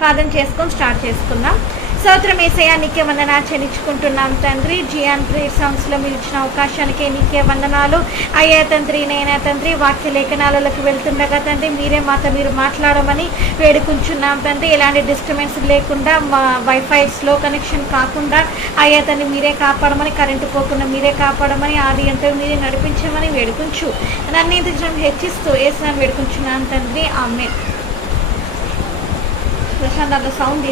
ప్రార్థన చేసుకొని స్టార్ట్ చేసుకుందాం. స్తోత్రం యేసయ్యా, నీకే వందనాలు చెల్లించుకుంటున్నాం తండ్రి. జియాన్ ప్రేయర్ సాంగ్స్లో మీరు ఇచ్చిన అవకాశానికి నీకే వందనాలు అయ్యా తండ్రి. నేనా తండ్రి వాక్య లేఖనాలలోకి వెళ్తుండగా తండ్రి మీరే మాతో మీరు మాట్లాడమని వేడుకుంటున్నాం తండ్రి. ఎలాంటి డిస్టర్బెన్స్ లేకుండా మా వైఫై స్లో కనెక్షన్ కాకుండా అయ్యా తండ్రి మీరే కాపాడమని, కరెంటు పోకుండా మీరే కాపాడమని, ఆది అంతా మీరే నడిపించమని వేడుకుంటూ నన్ను ఇంత హెచ్చిస్తూ వేసినాను వేడుకుంటున్నాను తండ్రి. ఆమె ప్రశాంత్ దాంట్లో సౌండ్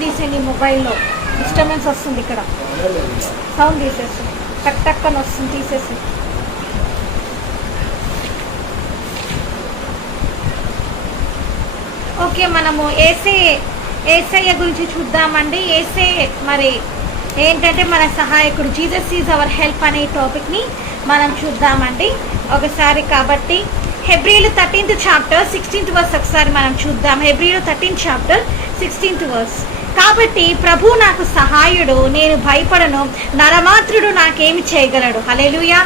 తీసే నీ మొబైల్లో డిస్టర్బెన్స్ వస్తుంది. ఇక్కడ సౌండ్ తీసేసి టక్ టక్ అని వస్తుంది, తీసేసి. ఓకే, మనము ఏసయ్య గురించి చూద్దామండి. ఏసే మరి ఏంటంటే మన సహాయకుడు, జీసస్ ఈజ్ అవర్ హెల్ప్ అనే టాపిక్ని మనం చూద్దామండి ఒకసారి. కాబట్టి హెబ్రీలు 13th chapter 16th verse ఒకసారి మనం చూద్దాం. హెబ్రీలు 13th chapter 16th verse. కాబట్టి ప్రభు నాకు సహాయుడు, నేను భయపడను, నరమాత్రుడు నాకేమి చేయగలడు. హల్లెలూయా.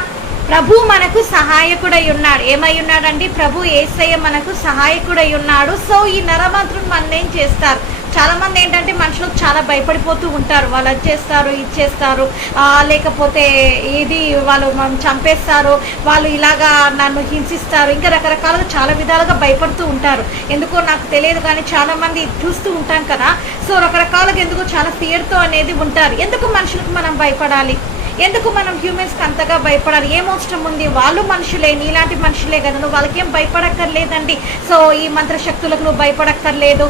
ప్రభు మనకు సహాయకుడై ఉన్నాడు. ఏమై ఉన్నాడండి? ప్రభు యేసయ్య మనకు సహాయకుడై ఉన్నాడు. సో ఈ నరమాత్రుడు మన ఏం చేస్తారు? చాలా మంది ఏంటంటే మనుషులకు చాలా భయపడిపోతూ ఉంటారు. వాళ్ళు అది చేస్తారు, ఇది చేస్తారు, లేకపోతే ఇది వాళ్ళు మనం చంపేస్తారు, వాళ్ళు ఇలాగా నన్ను హింసిస్తారు, ఇంకా రకరకాలుగా చాలా విధాలుగా భయపడుతూ ఉంటారు. ఎందుకో నాకు తెలియదు కానీ చాలా మంది చూస్తూ ఉంటాం కదా. సో రకరకాలుగా ఎందుకో చాలా ఫియర్తో అనేది ఉంటారు. ఎందుకు మనుషులకు మనం భయపడాలి? ఎందుకు మనం హ్యూమన్స్కి అంతగా భయపడాలి? ఏం అవసరం ఉంది? వాళ్ళు మనుషులే, నీలాంటి మనుషులే కదా, నువ్వు వాళ్ళకేం భయపడక్కర్లేదండి. సో ఈ మంత్రశక్తులకు నువ్వు భయపడక్కర్లేదు,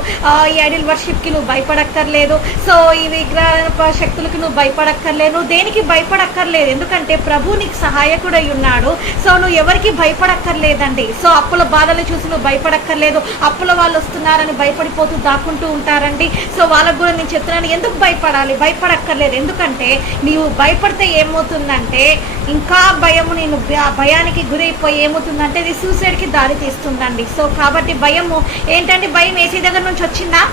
ఈ ఐడిల్ వర్షిప్కి నువ్వు భయపడక్కర్లేదు, సో ఈ విగ్రహ శక్తులకు నువ్వు భయపడక్కర్లేదు, నువ్వు దేనికి భయపడక్కర్లేదు. ఎందుకంటే ప్రభు నీకు సహాయకుడై ఉన్నాడు. సో నువ్వు ఎవరికి భయపడక్కర్లేదండి. సో అప్పుల బాధలు చూసి నువ్వు భయపడక్కర్లేదు. అప్పుల వాళ్ళు వస్తున్నారని భయపడిపోతూ దాక్కుంటూ ఉంటారండి. సో వాళ్ళకు కూడా నేను చెప్తున్నాను, ఎందుకు భయపడాలి? భయపడక్కర్లేదు. ఎందుకంటే నీవు భయపడితే ఏమవుతుందంటే ఇంకా భయము, నేను భయానికి గురైపోయి ఏమవుతుందంటే ఇది సూసైడ్కి దారి తీస్తుందండి. సో కాబట్టి భయము ఏంటంటే, భయం ఏసీ దగ్గర నుంచి వచ్చిందా?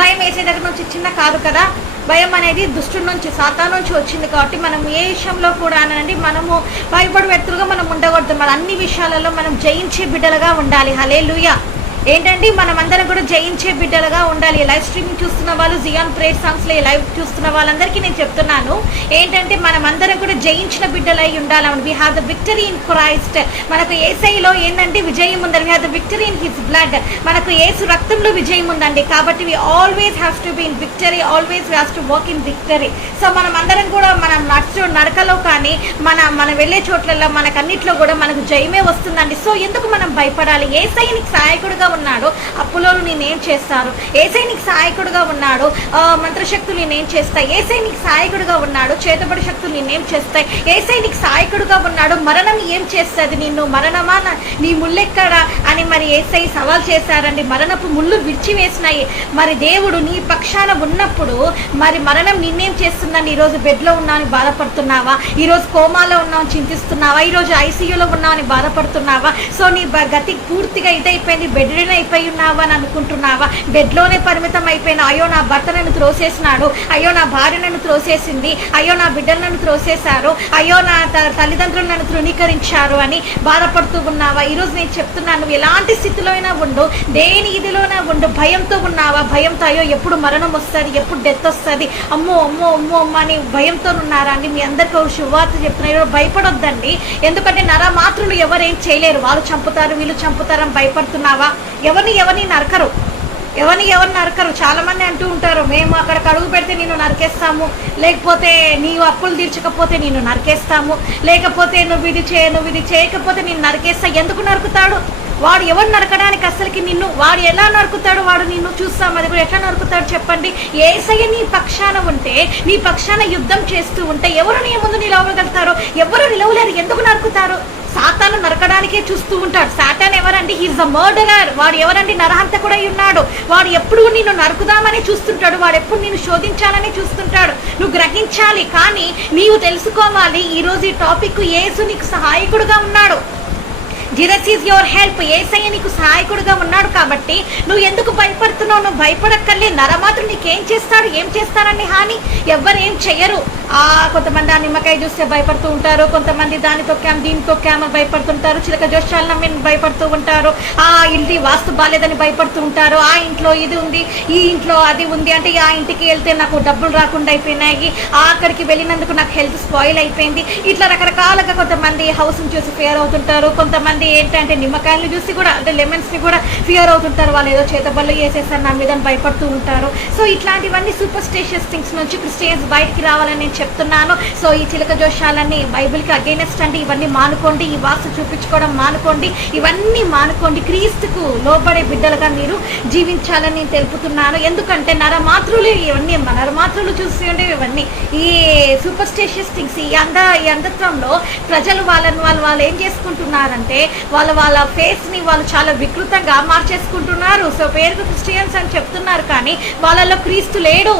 భయం ఏసీ దగ్గర నుంచి వచ్చిందా? కాదు కదా. భయం అనేది దుష్టుడి నుంచి, సాతాను నుంచి వచ్చింది. కాబట్టి మనం ఏ విషయంలో కూడా అనండి మనము భయపడి వ్యక్తులుగా మనం ఉండకూడదు. మన అన్ని విషయాలలో మనం జయించే బిడ్డలుగా ఉండాలి. హల్లెలూయా. ఏంటండి, మనం అందరం కూడా జయించే బిడ్డలుగా ఉండాలి. లైవ్ స్ట్రీమింగ్ చూస్తున్న వాళ్ళు, జియాన్ ప్రేయర్ సాంగ్స్లో లైవ్ చూస్తున్న వాళ్ళందరికీ నేను చెప్తున్నాను ఏంటంటే మనం అందరం కూడా జయించిన బిడ్డలై ఉండాలి. We have the victory in Christ. మనకు యేసయ్యలో ఏంటంటే విజయం ఉందండి. We have the victory in his blood. మనకు యేసు రక్తంలో విజయం ఉందండి. కాబట్టి we always have to be in victory, always have to work in victory. So మనం అందరం కూడా మనం నడకలో కానీ మనం వెళ్ళే చోట్లలో మనకన్నిట్లో కూడా మనకు జయమే వస్తుందండి. సో ఎందుకు మనం భయపడాలి? యేసయ్య నీకు సహాయకుడుగా ఉన్నాడు. అప్పులో నేనేం చేస్తారు? యేసయ్య నీకు సహాయకుడుగా ఉన్నాడు. మంత్రశక్తులు నేనేం చేస్తాయి? యేసయ్య నీకు సహాయకుడుగా ఉన్నాడు. చేతబడి శక్తులు నేనేం చేస్తాయి? యేసయ్య నీకు సహాయకుడుగా ఉన్నాడు. మరణం ఏం చేస్తుంది? నిన్ను మరణమా నీ ముళ్ళెక్కడా అని మరి యేసయ్య సవాల్ చేశారండి. మరణపు ముళ్ళు విడిచివేసినాయి. మరి దేవుడు నీ పక్షాన ఉన్నప్పుడు మరి మరణం నిన్నేం చేస్తుందండి? ఈరోజు బెడ్లో ఉన్నావని బాధపడుతున్నావా? ఈరోజు కోమాలో ఉన్నావని చింతిస్తున్నావా? ఈరోజు ఐసీయూలో ఉన్నావని బాధపడుతున్నావా? సో నీ గతి పూర్తిగా ఇదైపోయింది, బెడ్ అయిపోయి ఉన్నావా అని అనుకుంటున్నావా? బెడ్లోనే పరిమితం అయిపోయినా, అయ్యో నా భర్త నన్ను త్రోసేసినాడు, అయ్యో నా భార్య నన్ను త్రోసేసింది, అయ్యో నా బిడ్డలు నన్ను త్రోసేశారు, అయ్యో నా తల్లిదండ్రులు నన్ను తృణీకరించారు అని బాధపడుతూ ఉన్నావా? ఈరోజు నేను చెప్తున్నాను, నువ్వు ఎలాంటి స్థితిలో అయినా ఉండు, దేని ఇదిలోనే ఉండు, భయంతో ఉన్నావా? భయంతో అయ్యో ఎప్పుడు మరణం వస్తుంది, ఎప్పుడు డెత్ వస్తుంది, అమ్మో అమ్మో అమ్మో అమ్మ అని భయంతో ఉన్నారా అండి? మీ అందరికీ ఒక శుభవార్త చెప్తున్నారు, భయపడొద్దండి. ఎందుకంటే నరమాత్రులు ఎవరేం చేయలేరు. వాళ్ళు చంపుతారు, వీళ్ళు చంపుతారని భయపడుతున్నావా? ఎవరిని నరకరు, ఎవరిని నరకరు. చాలా మంది అంటూ ఉంటారు, మేము అక్కడికి అడుగు పెడితే నేను నరికేస్తాము, లేకపోతే నీవు అప్పులు తీర్చకపోతే నేను నరికేస్తాము, లేకపోతే నువ్వు ఇది చేయకపోతే నేను నరికేస్తా. ఎందుకు నరుకుతాడు వాడు? ఎవరు నరకడానికి అసలుకి నిన్ను? వాడు ఎలా నరుకుతాడు? వాడు నిన్ను చూస్తాం, అది కూడా ఎట్లా నరుకుతాడు చెప్పండి? యేసయ్య నీ పక్షాన ఉంటే, నీ పక్షాన యుద్ధం చేస్తూ ఉంటే ఎవరు నీ ముందు నిలవగలుగుతారో? ఎవరు నిలవలేరు. ఎందుకు నరుకుతారు? సాతాను నరకడానికే చూస్తూ ఉంటాడు. సాతాన్ ఎవరండి? He is the murderer. వాడు ఎవరండి? నరహంతకుడై ఉన్నాడు. వాడు ఎప్పుడు నిన్ను నరుకుదామని చూస్తుంటాడు. వాడు ఎప్పుడు నిన్ను శోధించాలని చూస్తుంటాడు. నువ్వు గ్రహించాలి. కానీ నీవు తెలుసుకోవాలి, ఈరోజు ఈ టాపిక్ యేసు నీకు సహాయకుడుగా ఉన్నాడు. Jesus is your help. యేసయ్య నీకు సహాయకుడుగా ఉన్నాడు కాబట్టి నువ్వు ఎందుకు భయపడుతున్నావు? నువ్వు భయపడక్కర్లే. నరమాత్రం నీకేం చేస్తాడు, ఏం చేస్తారని హాని ఎవ్వరు ఏం చెయ్యరు. కొంతమంది ఆ నిమ్మకాయ చూస్తే భయపడుతూ ఉంటారు, కొంతమంది దాని తొక్కాము దీని తొక్కామని భయపడుతుంటారు, చిలక జోషాలను నమ్మి భయపడుతూ ఉంటారు, ఆ ఇంటి వాస్తు బాలేదని భయపడుతూ ఉంటారు, ఆ ఇంట్లో ఇది ఉంది ఈ ఇంట్లో అది ఉంది అంటే ఆ ఇంటికి వెళ్తే నాకు డబ్బులు రాకుండా అయిపోయినాయి, అక్కడికి వెళ్ళినందుకు నాకు హెల్త్ స్పాయిల్ అయిపోయింది. ఇట్లా రకరకాలుగా కొంతమంది హౌస్ని చూసి ఫియర్ అవుతుంటారు. కొంతమంది ఏంటంటే నిమ్మకాయలను చూసి కూడా అంటే లెమన్స్ని కూడా ఫియర్ అవుతుంటారు. వాళ్ళు ఏదో చేతబళ్ళు వేసేసారు నా మీద భయపడుతూ ఉంటారు. సో ఇట్లాంటివన్నీ సూపర్ స్టిషియస్ థింగ్స్ నుంచి క్రిస్టియన్స్ బయటికి రావాలని నేను చెప్తున్నాను. సో ఈ చిలక జోషాలన్నీ బైబిల్కి అగైనెస్ట్ అండి. ఇవన్నీ మానుకోండి. ఈ వాస్తు చూపించుకోవడం మానుకోండి. ఇవన్నీ మానుకోండి. క్రీస్తుకు లోబడే బిడ్డలుగా మీరు జీవించాలని నేను తెలుపుతున్నాను. ఎందుకంటే నరమాతృలు ఇవన్నీ నరమాతృలు చూసి ఉండే ఇవన్నీ ఈ సూపర్ స్టిషియస్ థింగ్స్ ఈ అంధత్వంలో ప్రజలు వాళ్ళు ఏం చేసుకుంటున్నారంటే వాళ్ళ ఫేస్ని వాళ్ళు చాలా వికృతంగా మార్చేసుకుంటున్నారు. సో పేరుకు క్రిస్టియన్స్ అని చెప్తున్నారు కానీ వాళ్ళలో క్రీస్తు లేడు.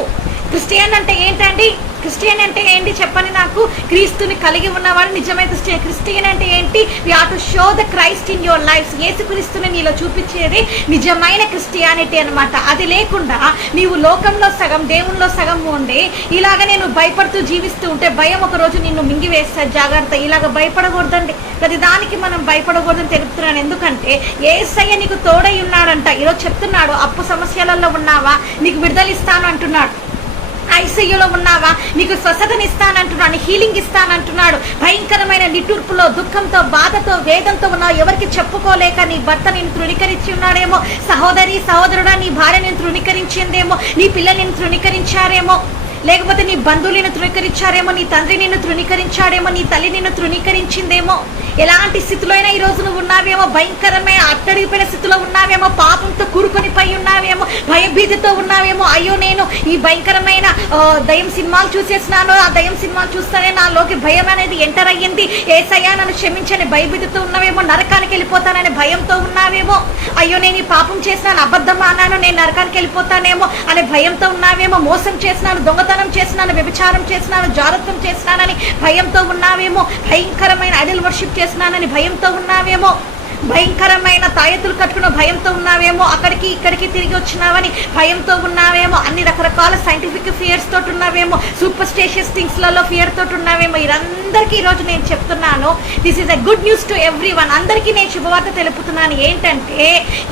క్రిస్టియన్ అంటే ఏంటండి? క్రిస్టియన్ అంటే ఏంటి చెప్పని నాకు? క్రీస్తుని కలిగి ఉన్నవాడు నిజమైన క్రిస్టియన్. క్రిస్టియన్ అంటే ఏంటి? We have to show the Christ in your life. యేసు క్రీస్తుని నీలో చూపించేది నిజమైన క్రిస్టియానిటీ అనమాట. అది లేకుండా నీవు లోకంలో సగం దేవుల్లో సగం ఉండి ఇలాగ నేను భయపడుతూ జీవిస్తూ ఉంటే భయం ఒక రోజు నిన్ను మింగివేస్తా. జాగ్రత్త. ఇలాగ భయపడకూడదండి. ప్రతి దానికి మనం భయపడకూడదని తెలుపుతున్నాను. ఎందుకంటే యేసయ్య నీకు తోడై ఉన్నాడంట. ఈరోజు చెప్తున్నాడు, అప్పు సమస్యలలో ఉన్నావా నీకు విడుదల ఇస్తాను అంటున్నాడు. ఐసీయూలో ఉన్నావా నీకు స్వస్థతనిస్తానంటున్నాడు, హీలింగ్ ఇస్తానంటున్నాడు. భయంకరమైన నిట్టూర్పులో దుఃఖంతో బాధతో వేదంతో ఉన్నావు, ఎవరికి చెప్పుకోలేక నీ భర్త నేను తృణీకరించి ఉన్నాడేమో, సహోదరుడా నీ భార్య నేను తృణీకరించిందేమో, నీ పిల్లలు నేను తృణీకరించారేమో, లేకపోతే నీ బంధువులు నిన్ను తృణీకరించారేమో, నీ తండ్రి నిన్ను తృణీకరించాడేమో, నీ తల్లి నిన్ను తృణీకరించిందేమో. ఎలాంటి స్థితిలో అయినా ఈరోజు నువ్వు ఉన్నావేమో, భయంకరమైన అట్టడిగిపోయిన స్థితిలో ఉన్నావేమో, పాపంతో కూరుకొని పై ఉన్నావేమో, భయభీతితో ఉన్నావేమో. అయ్యో నేను ఈ భయంకరమైన దయ్యం సినిమాలు చూసేసినాను, ఆ దయ్యం సినిమాలు చూస్తానే నాలోకి భయం అనేది ఎంటర్ అయ్యింది, యేసయ్యా నన్ను క్షమించని భయభీతితో ఉన్నావేమో, నరకానికి వెళ్ళిపోతానని భయంతో ఉన్నావేమో. అయ్యో నేను ఈ పాపం చేసినాను, అబద్ధం ఆనాను, నేను నరకానికి వెళ్ళిపోతానేమో అనే భయంతో ఉన్నావేమో. మోసం చేసినాను, దొంగతనం చేసినాను, వ్యభిచారం చేసినాను, జారత్వం చేసినానని భయంతో ఉన్నావేమో. భయంకరమైన ఐడల్ వర్షిప్ చేసినానని భయంతో ఉన్నావేమో. భయంకరమైన తాయెత్తులు కట్టుకున్న భయంతో ఉన్నావేమో. అక్కడికి ఇక్కడికి తిరిగి వచ్చినావని భయంతో ఉన్నావేమో. అన్ని రకరకాల సైంటిఫిక్ ఫియర్స్ తోటి ఉన్నావేమో, సూపర్ స్టిషియస్ థింగ్స్లలో ఫియర్ తోటి ఉన్నావేమో. ఇదందరికీ ఈరోజు నేను చెప్తున్నాను, this is a good news to every one. అందరికీ నేను శుభవార్త తెలుపుతున్నాను. ఏంటంటే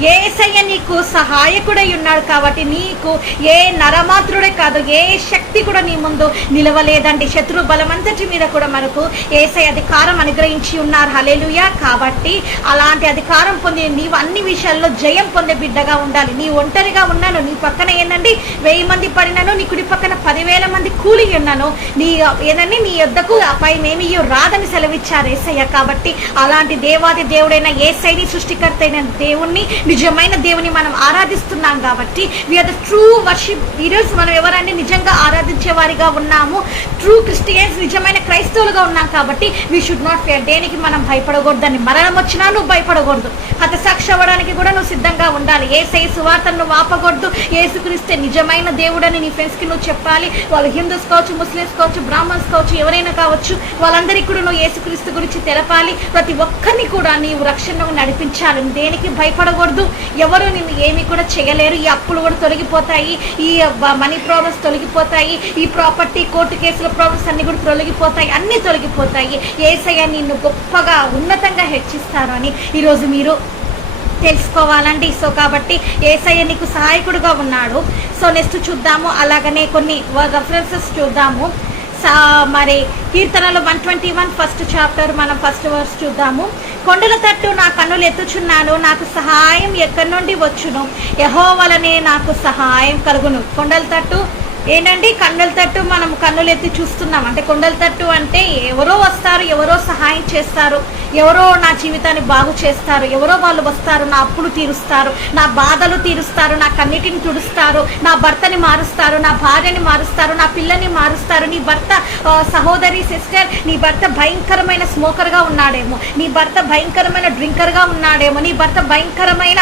యేసయ్య నీకు సహాయకుడై ఉన్నాడు కాబట్టి నీకు ఏ నరమాత్రుడే కాదు, ఏ శక్తి కూడా నీ ముందు నిలవలేదండి. శత్రు బలమంతటి మీద కూడా మనకు యేసయ్య అధికారం అనుగ్రహించి ఉన్నారు. హల్లెలూయా. కాబట్టి అలాంటి అధికారం పొంది నీవు అన్ని విషయాల్లో జయం పొందే బిడ్డగా ఉండాలి. నీ ఒంటరిగా ఉన్నాను, నీ పక్కన ఏంటండి 1000 మంది పడినాను, నీ కుడి పక్కన 10,000 మంది కూలి ఉన్నాను, నీ ఏదండి నీ యొద్దకు పైనేమి రాదని సెలవిచ్చారు యేసయ్య. కాబట్టి అలాంటి దేవాది దేవుడైన యేసయ్యని, సృష్టికర్త అయిన దేవుణ్ణి, నిజమైన దేవుని మనం ఆరాధిస్తున్నాం కాబట్టి వీఆర్ ద ట్రూ వర్షిప్. ఈరోజు మనం ఎవరండి నిజంగా ఆరాధించే వారిగా ఉన్నాము, ట్రూ క్రిస్టియన్స్, నిజమైన క్రైస్తవులుగా ఉన్నాం కాబట్టి వీ షుడ్ నాట్ ఫియర్. దేనికి మనం భయపడకూడదని. మరణం వచ్చినా నువ్వు భయపడకూడదు, హతసాక్షి అవ్వడానికి కూడా నువ్వు సిద్ధంగా ఉండాలి. యేసయ్య సువార్తను నువ్వు ఆపకూడదు. యేసుక్రీస్తే నిజమైన దేవుడని నీ ఫ్రెండ్స్కి నువ్వు చెప్పాలి. వాళ్ళు హిందూస్ కావచ్చు, ముస్లిమ్స్ కావచ్చు, బ్రాహ్మణ్స్ కావచ్చు, ఎవరైనా కావచ్చు, వాళ్ళందరికీ కూడా నువ్వు యేసుక్రీస్తు గురించి తెలపాలి. ప్రతి ఒక్కరిని కూడా నీవు రక్షణను నడిపించాలి. దేనికి భయపడకూడదు. ఎవరు నిన్ను ఏమి కూడా చేయలేరు. ఈ అప్పులు కూడా తొలగిపోతాయి, ఈ మనీ ప్రాబ్లమ్స్ తొలగిపోతాయి, ఈ ప్రాపర్టీ కోర్టు కేసుల ప్రాబ్లమ్స్ అన్ని కూడా తొలగిపోతాయి, అన్నీ తొలగిపోతాయి. యేసయ్య నిన్ను గొప్పగా ఉన్నతంగా హెచ్చిస్తారు అని ఈరోజు మీరు తెలుసుకోవాలండి. సో కాబట్టి యేసయ్య నీకు సహాయకుడుగా ఉన్నాడు. సో నెక్స్ట్ చూద్దాము. అలాగనే కొన్ని రెఫరెన్సెస్ చూద్దాము. మరి కీర్తనలు 121 ఫస్ట్ చాప్టర్ మనం ఫస్ట్ వర్స్ చూద్దాము. కొండల తట్టు నా కన్నులు ఎత్తుచున్నాను, నాకు సహాయం ఎక్కడి నుండి వచ్చును, యెహోవావలనే నాకు సహాయం కలుగును. కొండల తట్టు ఏంటండి? కన్నుల తట్టు మనం కన్నులు ఎత్తి చూస్తున్నాం అంటే కొండల తట్టు అంటే ఎవరో వస్తారు, ఎవరో సహాయం చేస్తారు, ఎవరో నా జీవితాన్ని బాగు చేస్తారు, ఎవరో వాళ్ళు వస్తారు, నా అప్పులు తీరుస్తారు, నా బాధలు తీరుస్తారు, నా కన్నిటిని తుడుస్తారు, నా భర్తని మారుస్తారు, నా భార్యని మారుస్తారు, నా పిల్లని మారుస్తారు. నీ భర్త సహోదరి సిస్టర్, నీ భర్త భయంకరమైన స్మోకర్గా ఉన్నాడేమో, నీ భర్త భయంకరమైన డ్రింకర్గా ఉన్నాడేమో, నీ భర్త భయంకరమైన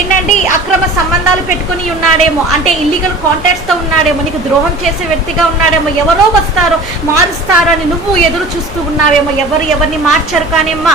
ఏంటండి అక్రమ సంబంధాలు పెట్టుకుని ఉన్నాడేమో, అంటే ఇల్లీగల్ కాంటాక్ట్స్తో ఉన్నాడేమో, ఉన్నాడేమో, నీకు ద్రోహం చేసే వ్యక్తిగా ఉన్నాడేమో, ఎవరో వస్తారో మారుస్తారో అని నువ్వు ఎదురు చూస్తూ ఉన్నావేమో. ఎవరిని మార్చరు కానీ అమ్మా,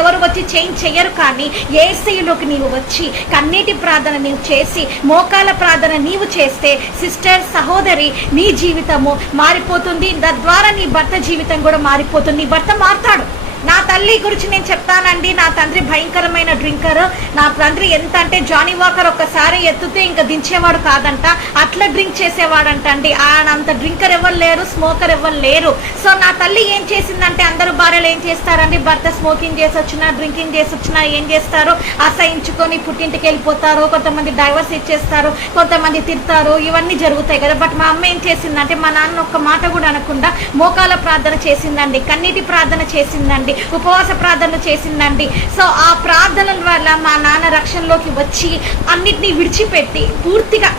ఎవరు వచ్చి చేంజ్ చెయ్యరు. కానీ యేసయ్యలోకి నీవు వచ్చి కన్నీటి ప్రార్థన నీవు చేసి మోకాల ప్రార్థన నీవు చేస్తే సిస్టర్, సహోదరి, నీ జీవితము మారిపోతుంది. తద్వారా నీ భర్త జీవితం కూడా మారిపోతుంది. నీ భర్త మారుతాడు. నా తల్లి గురించి నేను చెప్తానండి. నా తండ్రి భయంకరమైన డ్రింకర్. నా తండ్రి ఎంత అంటే జానీ వాకర్ ఒక్కసారి ఎత్తుతే ఇంకా దించేవాడు కాదంట, అట్లా డ్రింక్ చేసేవాడంట అండి. ఆయన అంత డ్రింకర్ ఎవరు లేరు, స్మోకర్ ఎవరు లేరు. సో నా తల్లి ఏం చేసిందంటే, అందరూ భార్యలు ఏం చేస్తారండి, భర్త స్మోకింగ్ చేసి వచ్చినా డ్రింకింగ్ చేసి వచ్చినా ఏం చేస్తారు, అసహించుకొని పుట్టింటికి వెళ్ళిపోతారు. కొంతమంది డైవర్స్ ఇచ్చేస్తారు, కొంతమంది తిడతారు, ఇవన్నీ జరుగుతాయి కదా. బట్ మా అమ్మ ఏం చేసిందంటే, మా నాన్న ఒక్క మాట కూడా అనకుండా మోకాల ప్రార్థన చేసిందండి, కన్నీటి ప్రార్థన చేసిందండి, ఉపవాస ప్రార్థనలు చేసిందండి. సో ఆ ప్రార్థనల వల్ల మా నాన్న రక్షణలోకి వచ్చి అన్నిటినీ విడిచిపెట్టి పూర్తిగా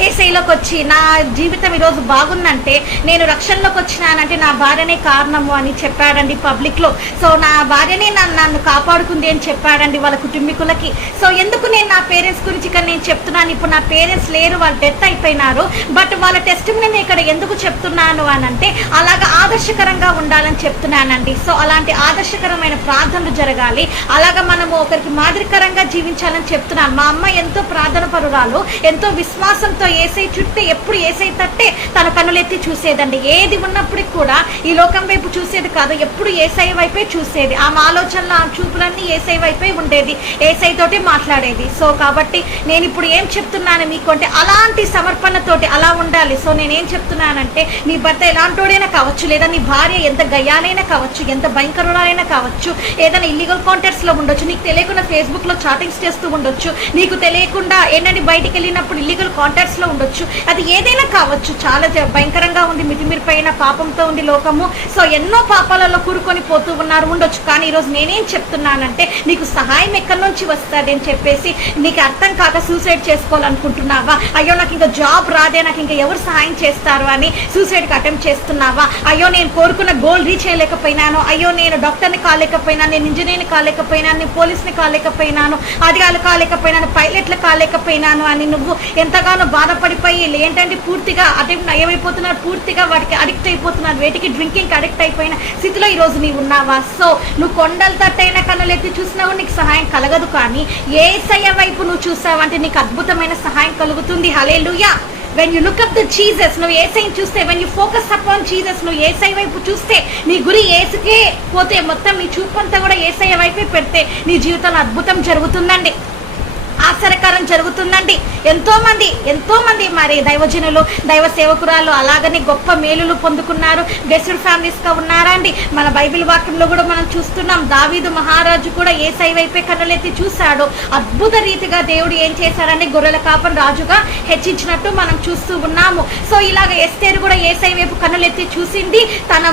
యేసయ్యలోకి వచ్చి నా జీవితం ఈరోజు బాగుందంటే నేను రక్షణలోకి వచ్చినానంటే నా భార్యనే కారణము అని చెప్పాడండి పబ్లిక్లో. సో నా భార్యనే నన్ను కాపాడుకుంది అని చెప్పాడండి వాళ్ళ కుటుంబీకులకి. సో ఎందుకు నేను నా పేరెంట్స్ గురించి ఇక్కడ నేను చెప్తున్నాను, ఇప్పుడు నా పేరెంట్స్ లేరు, వాళ్ళు డెత్ అయిపోయినారు. బట్ వాళ్ళ టెస్ట్ నేను ఇక్కడ ఎందుకు చెప్తున్నాను అని అంటే, అలాగా ఆదర్శకరంగా ఉండాలని చెప్తున్నానండి. సో అలాంటి ఆదర్శకరమైన ప్రార్థనలు జరగాలి, అలాగా మనము ఒకరికి మాదిరికరంగా జీవించాలని చెప్తున్నాను. మా అమ్మ ఎంతో ప్రార్థన పరురాలు, ఎంతో విశ్వాసంతో ఏసై చుట్టూ ఎప్పుడు ఏసై తట్టే తన కన్నులెత్తి చూసేదండి. ఏది ఉన్నప్పటికి కూడా ఈ లోకం వైపు చూసేది కాదు, ఎప్పుడు ఏసై వైపే చూసేది. ఆమె ఆలోచనలు, ఆ చూపులన్నీ ఏసై వైపే ఉండేది, ఏసై తోటి మాట్లాడేది. సో కాబట్టి నేను ఇప్పుడు ఏం చెప్తున్నాను మీకు అంటే, అలాంటి సమర్పణతోటి అలా ఉండాలి. సో నేనేం చెప్తున్నానంటే, నీ భర్త ఎలాంటోడైనా కావచ్చు, లేదా నీ భార్య ఎంత గయ్యానైనా కావచ్చు, ఎంత భయంకరుడైనా కావచ్చు, ఏదైనా ఇల్లీగల్ కాంటాక్ట్స్ లో ఉండొచ్చు, నీకు తెలియకుండా ఫేస్బుక్ లో చాటింగ్స్ చేస్తూ ఉండొచ్చు, నీకు తెలియకుండా ఏంటంటే బయటికి వెళ్ళినప్పుడు ఇల్లీగల్ కాంటాక్ట్స్ లో ఉండొచ్చు, అది ఏదైనా కావచ్చు. చాలా భయంకరంగా ఉంది, మితిమీరిపోయిన పాపంతో ఉంది లోకము. సో ఎన్నో పాపాలలో కూరుకొని పోతూ ఉండొచ్చు. కానీ ఈరోజు నేనేం చెప్తున్నానంటే, నీకు సహాయం ఎక్కడి నుంచి వస్తుంది అని చెప్పేసి నీకు అర్థం కాక సూసైడ్ చేసుకోవాలనుకుంటున్నావా? అయ్యో నాకు ఇంకా జాబ్ రాదే, నాకు ఇంకా ఎవరు సహాయం చేస్తారు అని సూసైడ్కి అటెంప్ట్ చేస్తున్నావా? అయ్యో నేను కోరుకున్న గోల్ రీచ్ చేయలేకపోయినాను, అయ్యో నేను డాక్టర్ని కాలేకపోయినాను, నేను ఇంజనీర్ని కాలేకపోయినాను, నేను పోలీస్ని కాలేకపోయినాను, అధికారులు కాలేకపోయినాను, పైలట్లు కాలేకపోయినాను అని నువ్వు ఎంతగానో బాధపడిపోయి ఏంటంటే పూర్తిగా అటెంప్ట్ ఏమైపోతున్నారు, పూర్తిగా వాటికి అడిక్ట్ అయిపోతున్నారు, వేటికి డ్రింకింగ్కి అడిక్ట్ అయిపోయిన స్థితిలో ఈరోజు నీవు ఉన్నావా? సో నువ్వు కొండల తట్టైన కన్నులు ఎత్తి చూసినా కూడా నీకు సహాయం కలగదు. కానీ యేసయ్య వైపు నువ్వు చూసావంటే నీకు అద్భుతమైన సహాయం కలుగుతుంది. Hallelujah. When you look up the Jesus, నువ్వు యేసయ్యని చూస్తే, when you focus upon Jesus, నువ్వు యేసయ్య వైపు చూస్తే, నీ గురి యేసుకే పోతే, మొత్తం నీ చూపంతా కూడా యేసయ్య వైపే పెడితే నీ జీవితంలో అద్భుతం జరుగుతుందండి, ఆశ్చర్యకరం జరుగుతుందండి. ఎంతో మంది మరి దైవజనులు, దైవ సేవకురాలు అలాగనే గొప్ప మేలులు పొందుకున్నారు, బ్లెస్డ్ ఫ్యామిలీస్ గా ఉన్నారండి. మన బైబిల్ వాక్యంలో కూడా మనం చూస్తున్నాం, దావీదు మహారాజు కూడా యేసయ్య వైపే కన్నులెత్తి చూశాడు. అద్భుత రీతిగా దేవుడు ఏం చేశాడంటే, గొర్రెల కాపరి రాజుగా హెచ్చించినట్టు మనం చూస్తూ ఉన్నాము. సో ఇలాగ ఎస్తేరు కూడా యేసయ్య వైపు కన్నులెత్తి చూసింది, తన